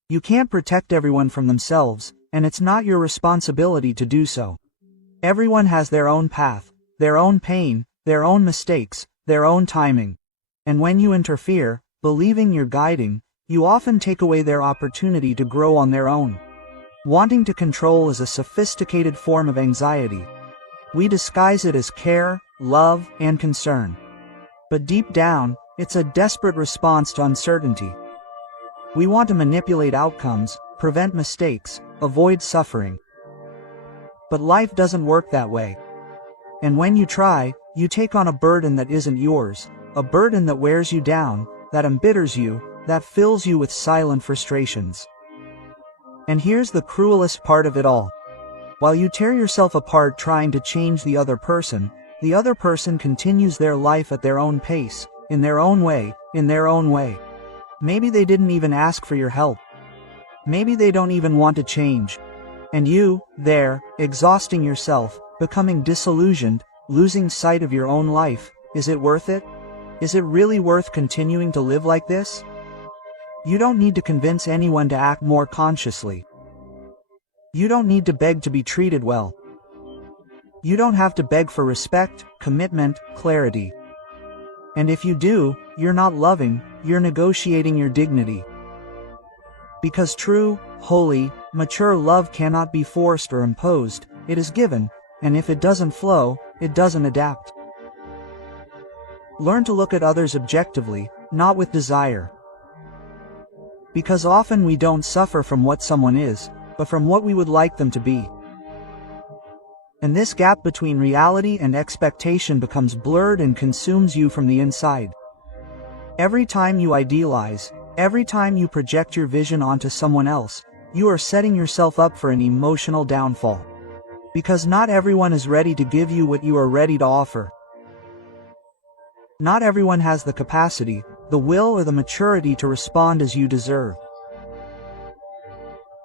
You can't protect everyone from themselves, and it's not your responsibility to do so. Everyone has their own path, their own pain, their own mistakes, their own timing. And when you interfere, believing you're guiding, you often take away their opportunity to grow on their own. Wanting to control is a sophisticated form of anxiety. We disguise it as care, love, and concern. But deep down, it's a desperate response to uncertainty. We want to manipulate outcomes, prevent mistakes, avoid suffering. But life doesn't work that way. And when you try, you take on a burden that isn't yours, a burden that wears you down, that embitters you, that fills you with silent frustrations. And here's the cruelest part of it all. While you tear yourself apart trying to change the other person continues their life at their own pace, in their own way, in their own way. Maybe they didn't even ask for your help. Maybe they don't even want to change. And you, there, exhausting yourself, becoming disillusioned, losing sight of your own life, is it worth it? Is it really worth continuing to live like this? You don't need to convince anyone to act more consciously. You don't need to beg to be treated well. You don't have to beg for respect, commitment, clarity. And if you do, you're not loving, you're negotiating your dignity. Because true, holy, mature love cannot be forced or imposed, it is given, and if it doesn't flow, it doesn't adapt. Learn to look at others objectively, not with desire. Because often we don't suffer from what someone is, but from what we would like them to be. And this gap between reality and expectation becomes blurred and consumes you from the inside. Every time you idealize, every time you project your vision onto someone else, you are setting yourself up for an emotional downfall. Because not everyone is ready to give you what you are ready to offer. Not everyone has the capacity, the will or the maturity to respond as you deserve.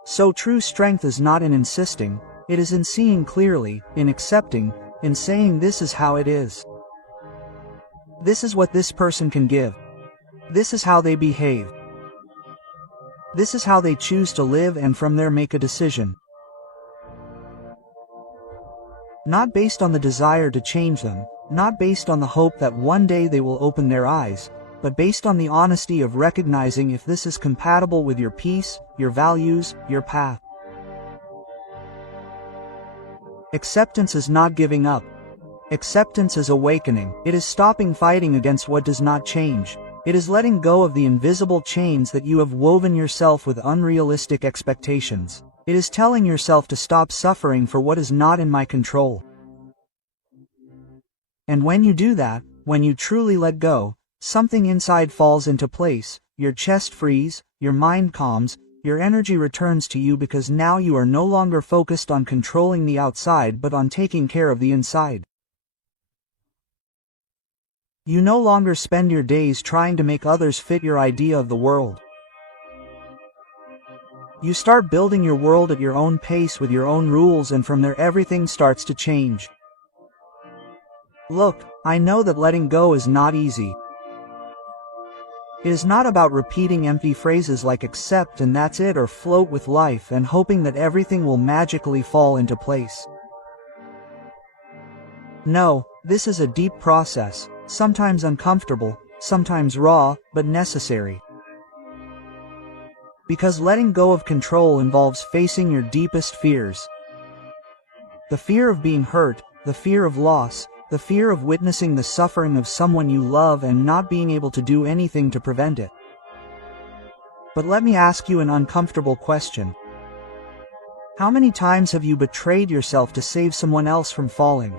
So true strength is not in insisting, it is in seeing clearly, in accepting, in saying this is how it is. This is what this person can give. This is how they behave. This is how they choose to live, and from there make a decision. Not based on the desire to change them, not based on the hope that one day they will open their eyes, but based on the honesty of recognizing if this is compatible with your peace, your values, your path. Acceptance is not giving up. Acceptance is awakening. It is stopping fighting against what does not change. It is letting go of the invisible chains that you have woven yourself with unrealistic expectations. It is telling yourself to stop suffering for what is not in my control. And when you do that, when you truly let go, something inside falls into place, your chest frees, your mind calms, your energy returns to you because now you are no longer focused on controlling the outside but on taking care of the inside. You no longer spend your days trying to make others fit your idea of the world. You start building your world at your own pace with your own rules, and from there everything starts to change. Look, I know that letting go is not easy. It is not about repeating empty phrases like accept and that's it, or float with life and hoping that everything will magically fall into place. No, this is a deep process, sometimes uncomfortable, sometimes raw, but necessary. Because letting go of control involves facing your deepest fears. The fear of being hurt, the fear of loss, the fear of witnessing the suffering of someone you love and not being able to do anything to prevent it. But let me ask you an uncomfortable question. How many times have you betrayed yourself to save someone else from falling?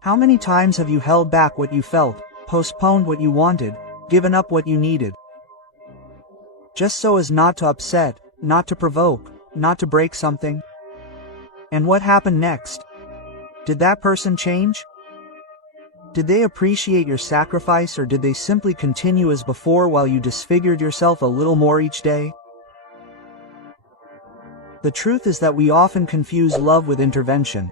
How many times have you held back what you felt, postponed what you wanted, given up what you needed? Just so as not to upset, not to provoke, not to break something? And what happened next? Did that person change? Did they appreciate your sacrifice, or did they simply continue as before while you disfigured yourself a little more each day? The truth is that we often confuse love with intervention.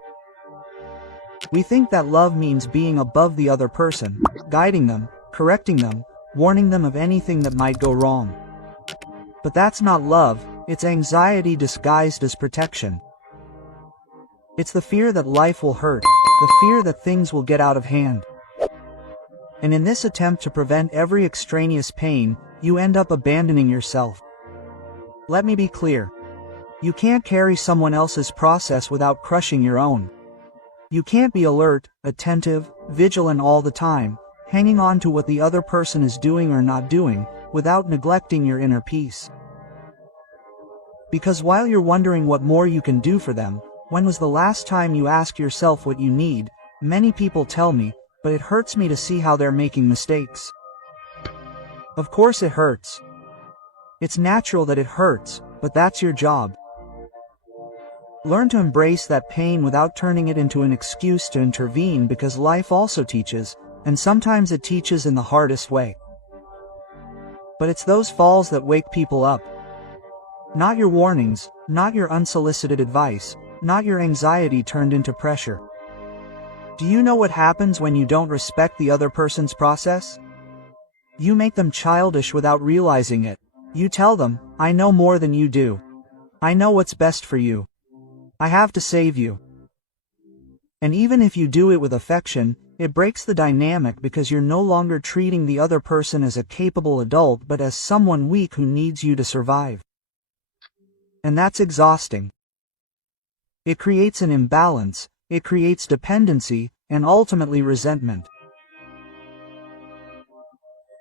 We think that love means being above the other person, guiding them, correcting them, warning them of anything that might go wrong. But that's not love, it's anxiety disguised as protection. It's the fear that life will hurt, the fear that things will get out of hand. And in this attempt to prevent every extraneous pain, you end up abandoning yourself. Let me be clear. You can't carry someone else's process without crushing your own. You can't be alert, attentive, vigilant all the time, hanging on to what the other person is doing or not doing, without neglecting your inner peace. Because while you're wondering what more you can do for them, when was the last time you asked yourself what you need? Many people tell me, but it hurts me to see how they're making mistakes. Of course it hurts. It's natural that it hurts, but that's your job. Learn to embrace that pain without turning it into an excuse to intervene, because life also teaches, and sometimes it teaches in the hardest way. But it's those falls that wake people up. Not your warnings, not your unsolicited advice, not your anxiety turned into pressure. Do you know what happens when you don't respect the other person's process? You make them childish without realizing it. You tell them, I know more than you do. I know what's best for you. I have to save you. And even if you do it with affection, it breaks the dynamic, because you're no longer treating the other person as a capable adult but as someone weak who needs you to survive. And that's exhausting. It creates an imbalance, it creates dependency, and ultimately resentment.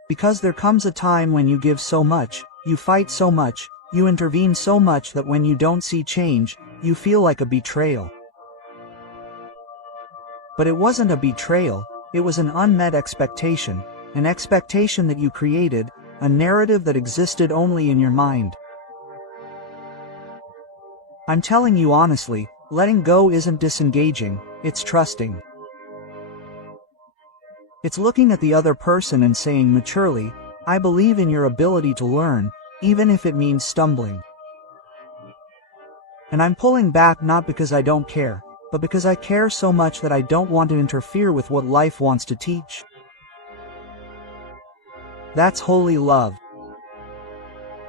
Because there comes a time when you give so much, you fight so much, you intervene so much that when you don't see change, you feel like a betrayal. But it wasn't a betrayal, it was an unmet expectation, an expectation that you created, a narrative that existed only in your mind. I'm telling you honestly, letting go isn't disengaging, it's trusting. It's looking at the other person and saying maturely, I believe in your ability to learn, even if it means stumbling. And I'm pulling back not because I don't care, but because I care so much that I don't want to interfere with what life wants to teach. That's holy love.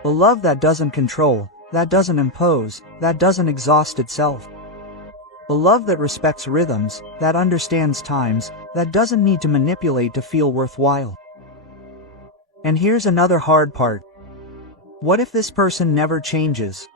A love that doesn't control, that doesn't impose, that doesn't exhaust itself. A love that respects rhythms, that understands times, that doesn't need to manipulate to feel worthwhile. And here's another hard part. What if this person never changes?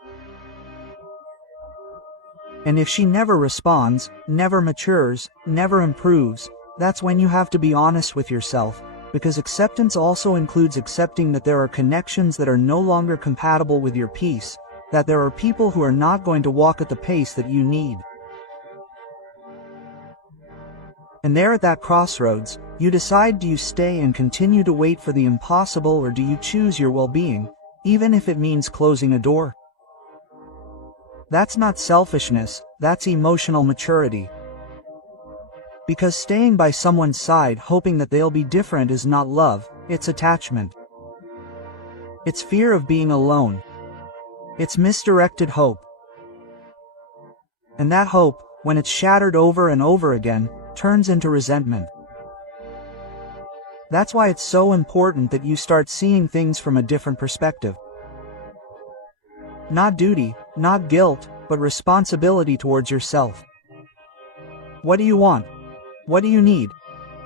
And if she never responds, never matures, never improves, that's when you have to be honest with yourself, because acceptance also includes accepting that there are connections that are no longer compatible with your peace, that there are people who are not going to walk at the pace that you need. And there at that crossroads, you decide, do you stay and continue to wait for the impossible, or do you choose your well-being, even if it means closing a door. That's not selfishness, that's emotional maturity. Because staying by someone's side hoping that they'll be different is not love, it's attachment. It's fear of being alone. It's misdirected hope. And that hope, when it's shattered over and over again, turns into resentment. That's why it's so important that you start seeing things from a different perspective. Not duty, not guilt, but responsibility towards yourself. What do you want? What do you need?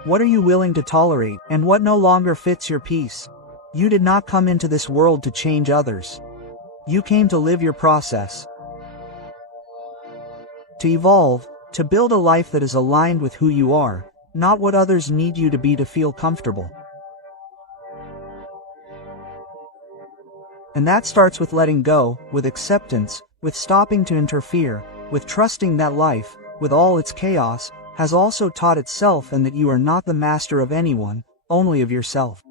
What are you willing to tolerate, and what no longer fits your peace? You did not come into this world to change others. You came to live your process. To evolve, to build a life that is aligned with who you are, not what others need you to be to feel comfortable. And that starts with letting go, with acceptance, with stopping to interfere, with trusting that life, with all its chaos, has also taught itself and that you are not the master of anyone, only of yourself.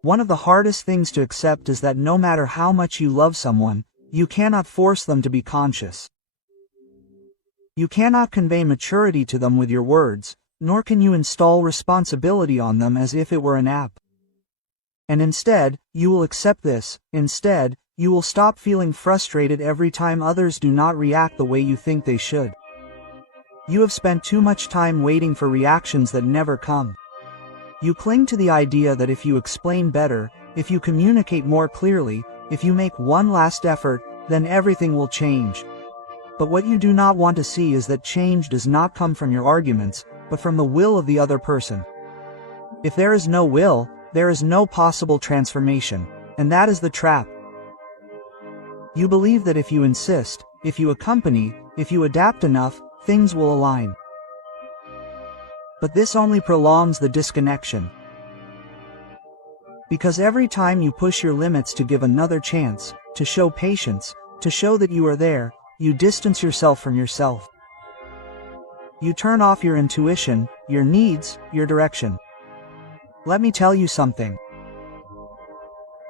One of the hardest things to accept is that no matter how much you love someone, you cannot force them to be conscious. You cannot convey maturity to them with your words, nor can you install responsibility on them as if it were an app. And instead, you will accept this. Instead, you will stop feeling frustrated every time others do not react the way you think they should. You have spent too much time waiting for reactions that never come. You cling to the idea that if you explain better, if you communicate more clearly, if you make one last effort, then everything will change. But what you do not want to see is that change does not come from your arguments, but from the will of the other person. If there is no will, there is no possible transformation, and that is the trap. You believe that if you insist, if you accompany, if you adapt enough, things will align. But this only prolongs the disconnection. Because every time you push your limits to give another chance, to show patience, to show that you are there, you distance yourself from yourself. You turn off your intuition, your needs, your direction. Let me tell you something.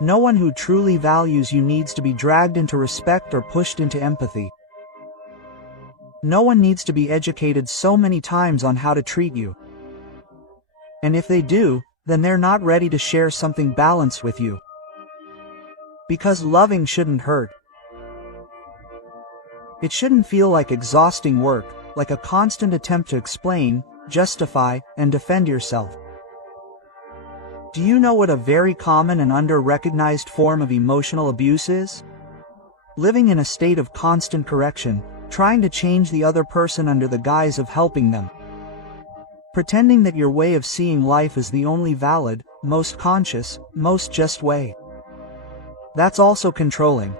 No one who truly values you needs to be dragged into respect or pushed into empathy. No one needs to be educated so many times on how to treat you. And if they do, then they're not ready to share something balanced with you. Because loving shouldn't hurt. It shouldn't feel like exhausting work, like a constant attempt to explain, justify, and defend yourself. Do you know what a very common and under-recognized form of emotional abuse is? Living in a state of constant correction, trying to change the other person under the guise of helping them. Pretending that your way of seeing life is the only valid, most conscious, most just way. That's also controlling.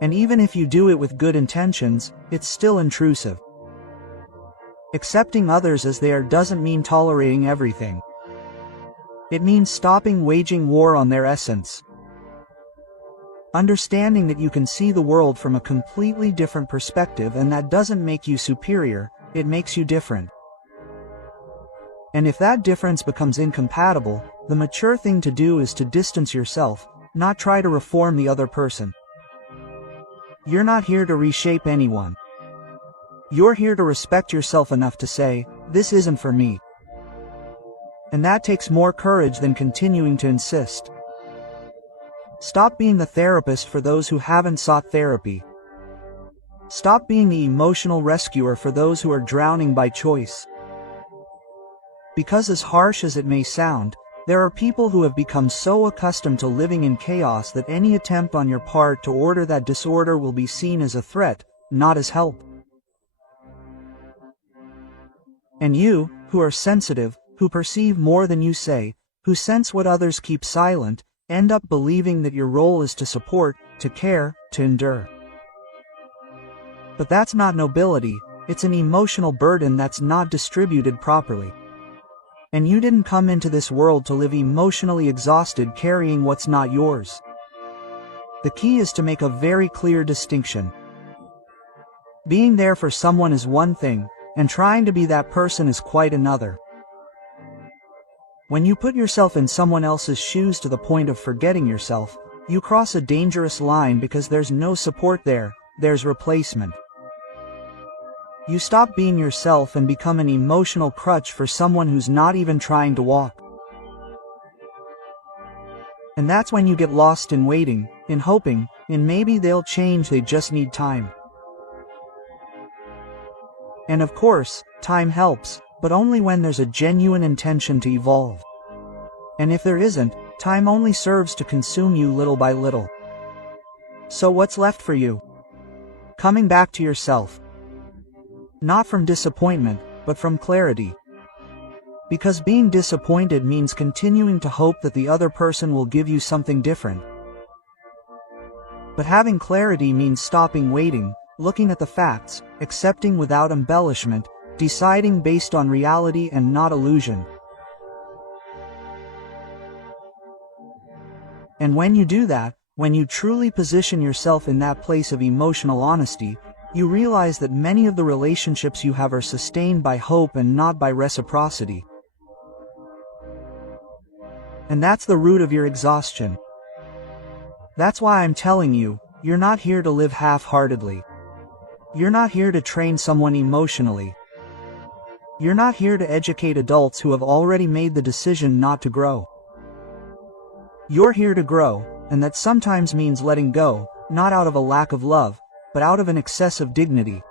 And even if you do it with good intentions, it's still intrusive. Accepting others as they are doesn't mean tolerating everything. It means stopping waging war on their essence. Understanding that you can see the world from a completely different perspective, and that doesn't make you superior, it makes you different. And if that difference becomes incompatible, the mature thing to do is to distance yourself, not try to reform the other person. You're not here to reshape anyone. You're here to respect yourself enough to say, this isn't for me. And that takes more courage than continuing to insist. Stop being the therapist for those who haven't sought therapy. Stop being the emotional rescuer for those who are drowning by choice. Because as harsh as it may sound, there are people who have become so accustomed to living in chaos that any attempt on your part to order that disorder will be seen as a threat, not as help. And you, who are sensitive, who perceive more than you say, who sense what others keep silent, end up believing that your role is to support, to care, to endure. But that's not nobility, it's an emotional burden that's not distributed properly. And you didn't come into this world to live emotionally exhausted carrying what's not yours. The key is to make a very clear distinction. Being there for someone is one thing, and trying to be that person is quite another. When you put yourself in someone else's shoes to the point of forgetting yourself, you cross a dangerous line because there's no support there, there's replacement. You stop being yourself and become an emotional crutch for someone who's not even trying to walk. And that's when you get lost in waiting, in hoping, in maybe they'll change, they just need time. And of course, time helps, but only when there's a genuine intention to evolve. And if there isn't, time only serves to consume you little by little. So what's left for you? Coming back to yourself. Not from disappointment, but from clarity. Because being disappointed means continuing to hope that the other person will give you something different. But having clarity means stopping waiting, looking at the facts, accepting without embellishment, deciding based on reality and not illusion. And when you do that, when you truly position yourself in that place of emotional honesty, you realize that many of the relationships you have are sustained by hope and not by reciprocity. And that's the root of your exhaustion. That's why I'm telling you, you're not here to live half-heartedly. You're not here to train someone emotionally. You're not here to educate adults who have already made the decision not to grow. You're here to grow, and that sometimes means letting go, not out of a lack of love, but out of an excess of dignity.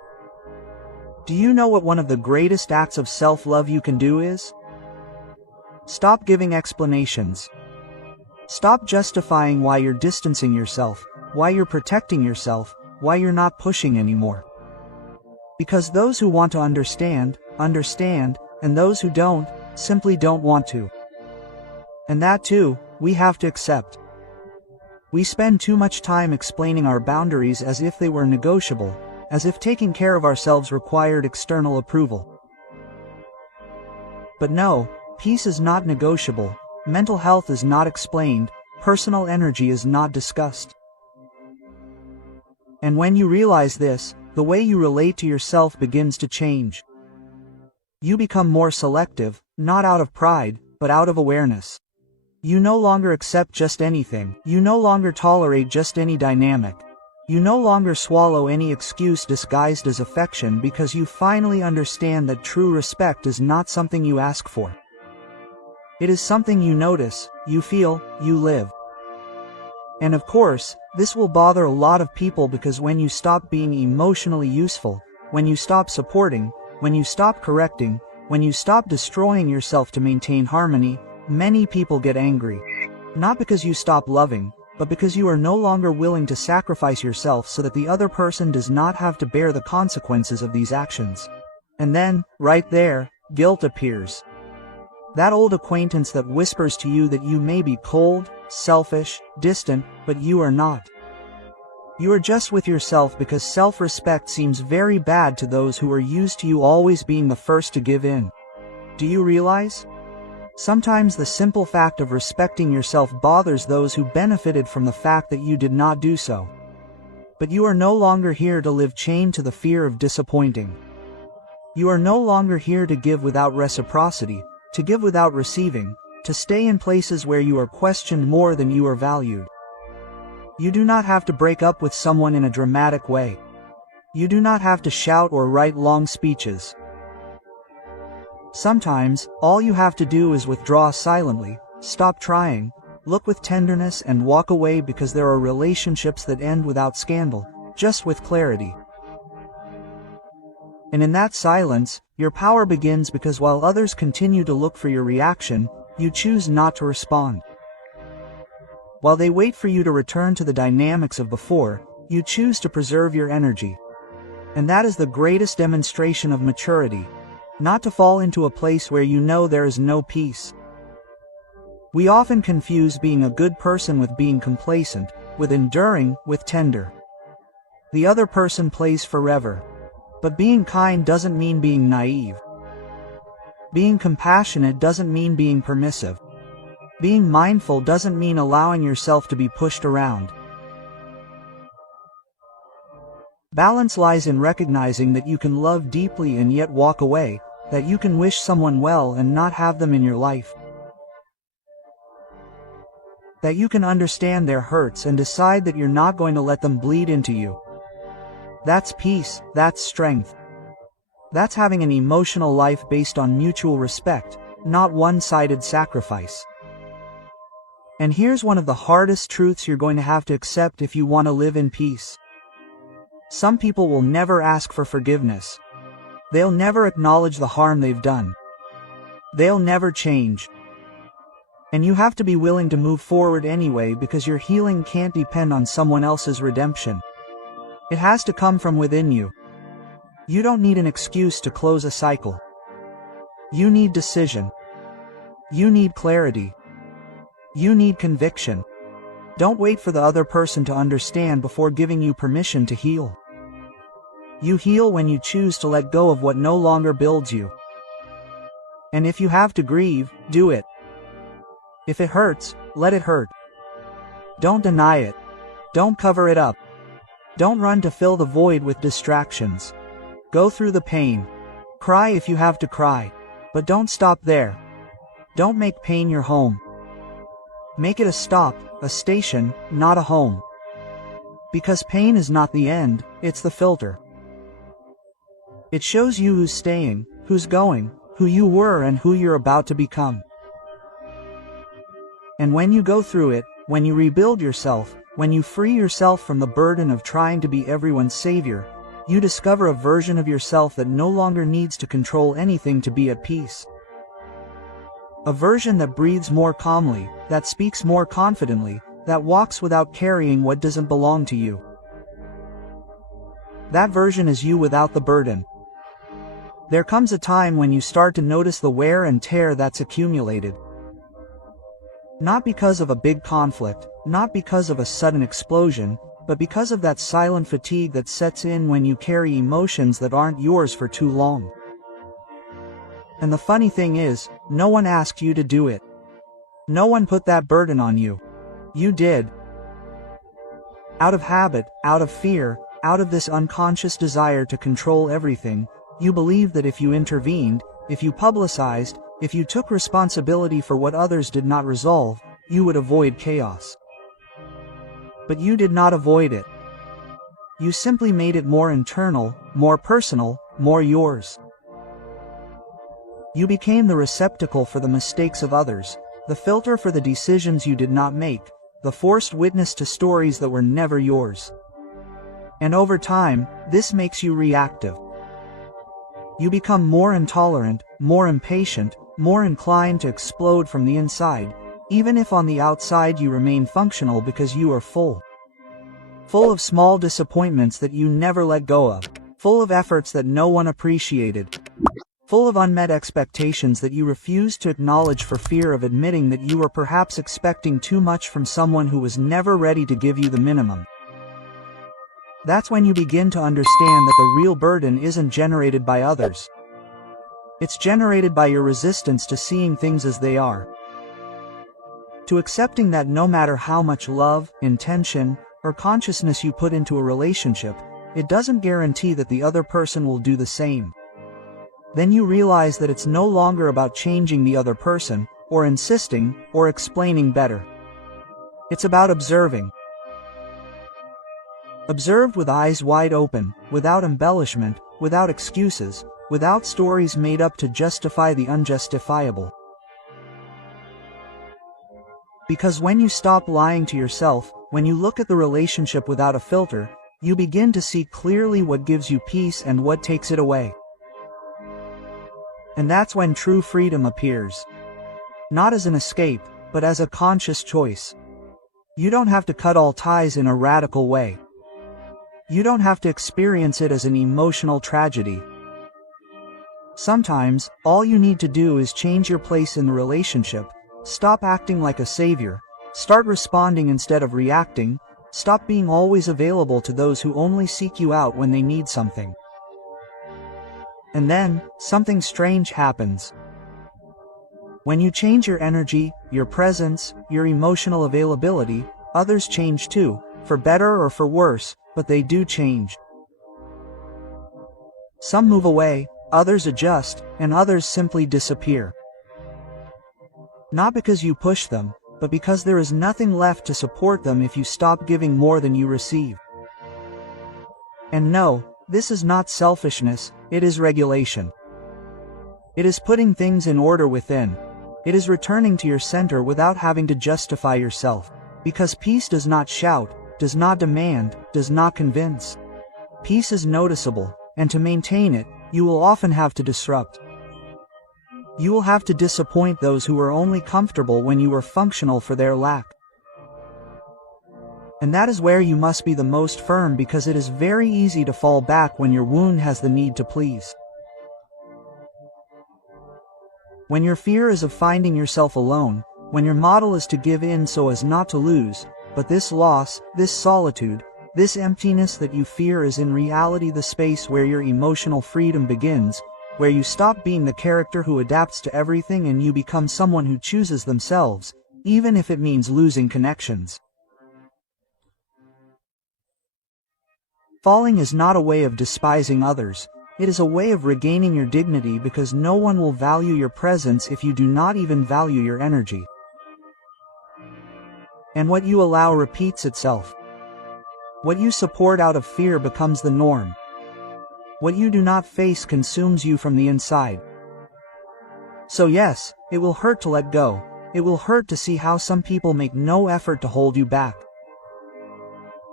Do you know what one of the greatest acts of self-love you can do is? Stop giving explanations. Stop justifying why you're distancing yourself, why you're protecting yourself, why you're not pushing anymore. Because those who want to understand, understand, and those who don't, simply don't want to. And that too, we have to accept. We spend too much time explaining our boundaries as if they were negotiable, as if taking care of ourselves required external approval. But no, peace is not negotiable, mental health is not explained, personal energy is not discussed. And when you realize this, the way you relate to yourself begins to change. You become more selective, not out of pride, but out of awareness. You no longer accept just anything. You no longer tolerate just any dynamic. You no longer swallow any excuse disguised as affection because you finally understand that true respect is not something you ask for. It is something you notice, you feel, you live. And of course, this will bother a lot of people because when you stop being emotionally useful, when you stop supporting, when you stop correcting, when you stop destroying yourself to maintain harmony, many people get angry. Not because you stop loving, but because you are no longer willing to sacrifice yourself so that the other person does not have to bear the consequences of these actions. And then, right there, guilt appears. That old acquaintance that whispers to you that you may be cold, selfish, distant, but you are not. You are just with yourself because self-respect seems very bad to those who are used to you always being the first to give in. Do you realize? Sometimes the simple fact of respecting yourself bothers those who benefited from the fact that you did not do so. But you are no longer here to live chained to the fear of disappointing. You are no longer here to give without reciprocity, to give without receiving, to stay in places where you are questioned more than you are valued. You do not have to break up with someone in a dramatic way. You do not have to shout or write long speeches. Sometimes, all you have to do is withdraw silently, stop trying, look with tenderness and walk away because there are relationships that end without scandal, just with clarity. And in that silence, your power begins because while others continue to look for your reaction, you choose not to respond. While they wait for you to return to the dynamics of before, you choose to preserve your energy. And that is the greatest demonstration of maturity. Not to fall into a place where you know there is no peace. We often confuse being a good person with being complacent, with enduring, with tender. The other person plays forever. But being kind doesn't mean being naive. Being compassionate doesn't mean being permissive. Being mindful doesn't mean allowing yourself to be pushed around. Balance lies in recognizing that you can love deeply and yet walk away, that you can wish someone well and not have them in your life. That you can understand their hurts and decide that you're not going to let them bleed into you. That's peace, that's strength. That's having an emotional life based on mutual respect, not one-sided sacrifice. And here's one of the hardest truths you're going to have to accept if you want to live in peace. Some people will never ask for forgiveness. They'll never acknowledge the harm they've done. They'll never change. And you have to be willing to move forward anyway, because your healing can't depend on someone else's redemption. It has to come from within you. You don't need an excuse to close a cycle. You need decision. You need clarity. You need conviction. Don't wait for the other person to understand before giving you permission to heal. You heal when you choose to let go of what no longer builds you. And if you have to grieve, do it. If it hurts, let it hurt. Don't deny it. Don't cover it up. Don't run to fill the void with distractions. Go through the pain. Cry if you have to cry. But don't stop there. Don't make pain your home. Make it a stop, a station, not a home. Because pain is not the end, it's the filter. It shows you who's staying, who's going, who you were and who you're about to become. And when you go through it, when you rebuild yourself, when you free yourself from the burden of trying to be everyone's savior, you discover a version of yourself that no longer needs to control anything to be at peace. A version that breathes more calmly, that speaks more confidently, that walks without carrying what doesn't belong to you. That version is you without the burden. There comes a time when you start to notice the wear and tear that's accumulated. Not because of a big conflict, not because of a sudden explosion, but because of that silent fatigue that sets in when you carry emotions that aren't yours for too long. And the funny thing is, no one asked you to do it. No one put that burden on you. You did. Out of habit, out of fear, out of this unconscious desire to control everything, you believed that if you intervened, if you publicized, if you took responsibility for what others did not resolve, you would avoid chaos. But you did not avoid it. You simply made it more internal, more personal, more yours. You became the receptacle for the mistakes of others, the filter for the decisions you did not make, the forced witness to stories that were never yours. And over time, this makes you reactive. You become more intolerant, more impatient, more inclined to explode from the inside, even if on the outside you remain functional because you are full. Full of small disappointments that you never let go of, full of efforts that no one appreciated, full of unmet expectations that you refused to acknowledge for fear of admitting that you were perhaps expecting too much from someone who was never ready to give you the minimum. That's when you begin to understand that the real burden isn't generated by others. It's generated by your resistance to seeing things as they are. To accepting that no matter how much love, intention, or consciousness you put into a relationship, it doesn't guarantee that the other person will do the same. Then you realize that it's no longer about changing the other person, or insisting, or explaining better. It's about observing. Observed with eyes wide open, without embellishment, without excuses, without stories made up to justify the unjustifiable. Because when you stop lying to yourself, when you look at the relationship without a filter, you begin to see clearly what gives you peace and what takes it away. And that's when true freedom appears. Not as an escape, but as a conscious choice. You don't have to cut all ties in a radical way. You don't have to experience it as an emotional tragedy. Sometimes, all you need to do is change your place in the relationship, stop acting like a savior, start responding instead of reacting, stop being always available to those who only seek you out when they need something. And then, something strange happens. When you change your energy, your presence, your emotional availability, others change too, for better or for worse, but they do change. Some move away, others adjust, and others simply disappear. Not because you push them, but because there is nothing left to support them if you stop giving more than you receive. And no, this is not selfishness, it is regulation. It is putting things in order within. It is returning to your center without having to justify yourself. Because peace does not shout, does not demand, does not convince. Peace is noticeable, and to maintain it, you will often have to disrupt. You will have to disappoint those who were only comfortable when you were functional for their lack. And that is where you must be the most firm, because it is very easy to fall back when your wound has the need to please. When your fear is of finding yourself alone, when your model is to give in so as not to lose, but this loss, this solitude, this emptiness that you fear is in reality the space where your emotional freedom begins, where you stop being the character who adapts to everything and you become someone who chooses themselves, even if it means losing connections. Falling is not a way of despising others, it is a way of regaining your dignity, because no one will value your presence if you do not even value your energy. And what you allow repeats itself. What you support out of fear becomes the norm. What you do not face consumes you from the inside. So yes, it will hurt to let go. It will hurt to see how some people make no effort to hold you back.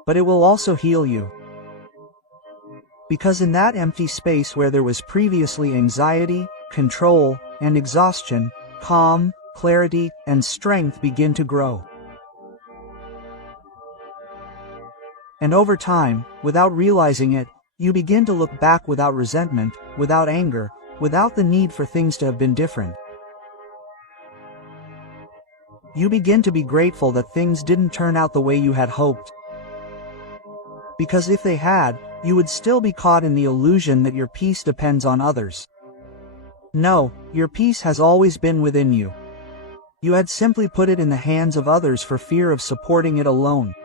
But it will also heal you. Because in that empty space where there was previously anxiety, control, and exhaustion, calm, clarity, and strength begin to grow. And over time, without realizing it, you begin to look back without resentment, without anger, without the need for things to have been different. You begin to be grateful that things didn't turn out the way you had hoped. Because if they had, you would still be caught in the illusion that your peace depends on others. No, your peace has always been within you. You had simply put it in the hands of others for fear of supporting it alone.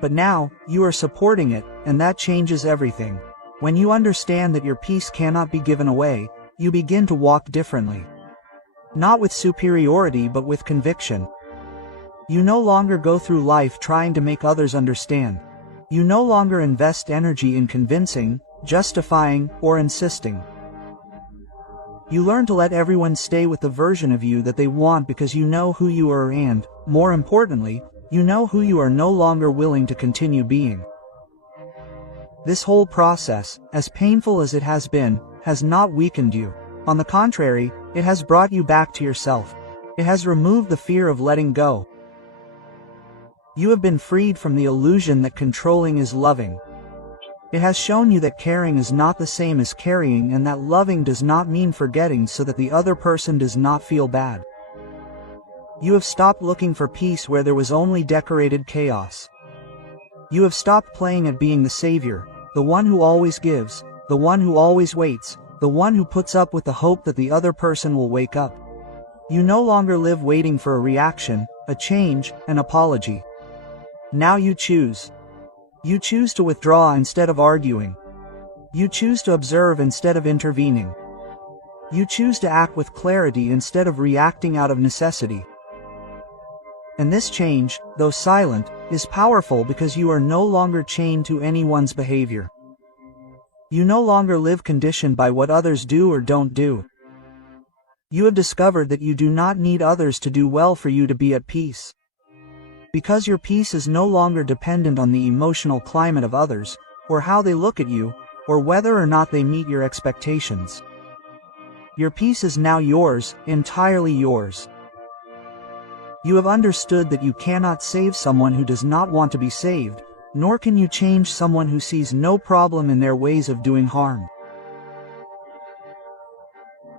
But now, you are supporting it, and that changes everything. When you understand that your peace cannot be given away, you begin to walk differently. Not with superiority but with conviction. You no longer go through life trying to make others understand. You no longer invest energy in convincing, justifying, or insisting. You learn to let everyone stay with the version of you that they want, because you know who you are and, more importantly, you know who you are no longer willing to continue being. This whole process, as painful as it has been, has not weakened you. On the contrary, it has brought you back to yourself. It has removed the fear of letting go. You have been freed from the illusion that controlling is loving. It has shown you that caring is not the same as carrying, and that loving does not mean forgetting so that the other person does not feel bad. You have stopped looking for peace where there was only decorated chaos. You have stopped playing at being the savior, the one who always gives, the one who always waits, the one who puts up with the hope that the other person will wake up. You no longer live waiting for a reaction, a change, an apology. Now you choose. You choose to withdraw instead of arguing. You choose to observe instead of intervening. You choose to act with clarity instead of reacting out of necessity. And this change, though silent, is powerful because you are no longer chained to anyone's behavior. You no longer live conditioned by what others do or don't do. You have discovered that you do not need others to do well for you to be at peace. Because your peace is no longer dependent on the emotional climate of others, or how they look at you, or whether or not they meet your expectations. Your peace is now yours, entirely yours. You have understood that you cannot save someone who does not want to be saved, nor can you change someone who sees no problem in their ways of doing harm.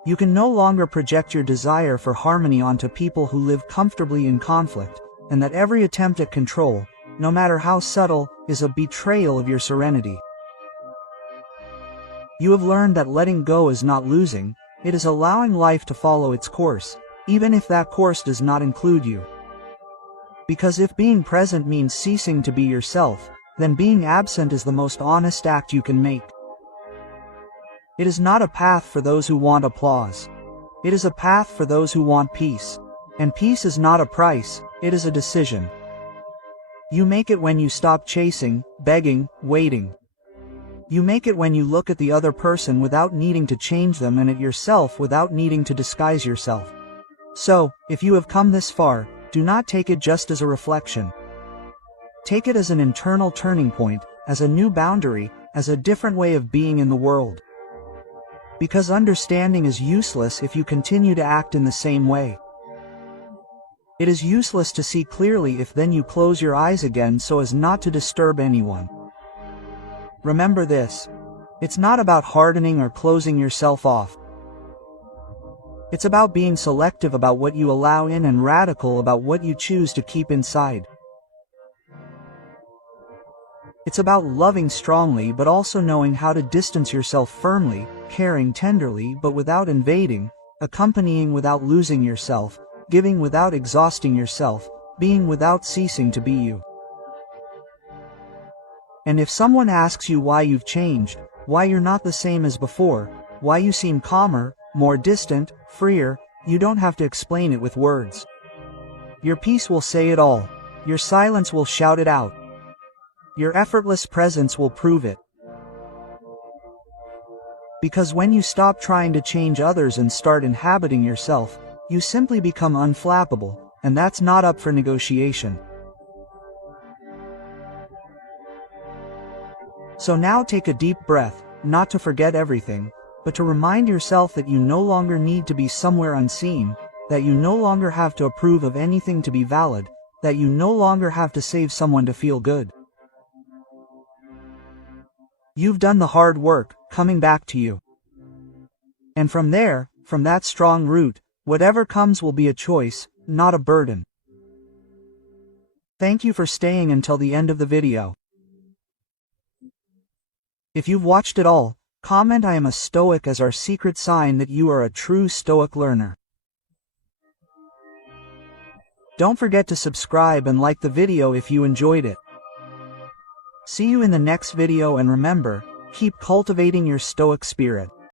You can no longer project your desire for harmony onto people who live comfortably in conflict, and that every attempt at control, no matter how subtle, is a betrayal of your serenity. You have learned that letting go is not losing, it is allowing life to follow its course, even if that course does not include you. Because if being present means ceasing to be yourself, then being absent is the most honest act you can make. It is not a path for those who want applause. It is a path for those who want peace. And peace is not a price, It is a decision. You make it when you stop chasing, begging, waiting. You make it when you look at the other person without needing to change them and at yourself without needing to disguise yourself. So, if you have come this far, do not take it just as a reflection. Take it as an internal turning point, as a new boundary, as a different way of being in the world. Because understanding is useless if you continue to act in the same way. It is useless to see clearly if then you close your eyes again so as not to disturb anyone. Remember this. It's not about hardening or closing yourself off. It's about being selective about what you allow in and radical about what you choose to keep inside. It's about loving strongly but also knowing how to distance yourself firmly, caring tenderly but without invading, accompanying without losing yourself, giving without exhausting yourself, being without ceasing to be you. And if someone asks you why you've changed, why you're not the same as before, why you seem calmer, more distant, freer, you don't have to explain it with words. Your peace will say it all. Your silence will shout it out. Your effortless presence will prove it. Because when you stop trying to change others and start inhabiting yourself, you simply become unflappable, and that's not up for negotiation. So now take a deep breath, not to forget everything, but to remind yourself that you no longer need to be somewhere unseen, that you no longer have to approve of anything to be valid, that you no longer have to save someone to feel good. You've done the hard work, coming back to you. And from there, from that strong root, whatever comes will be a choice, not a burden. Thank you for staying until the end of the video. If you've watched it all, comment "I am a Stoic" as our secret sign that you are a true Stoic learner. Don't forget to subscribe and like the video if you enjoyed it. See you in the next video and remember, keep cultivating your Stoic spirit.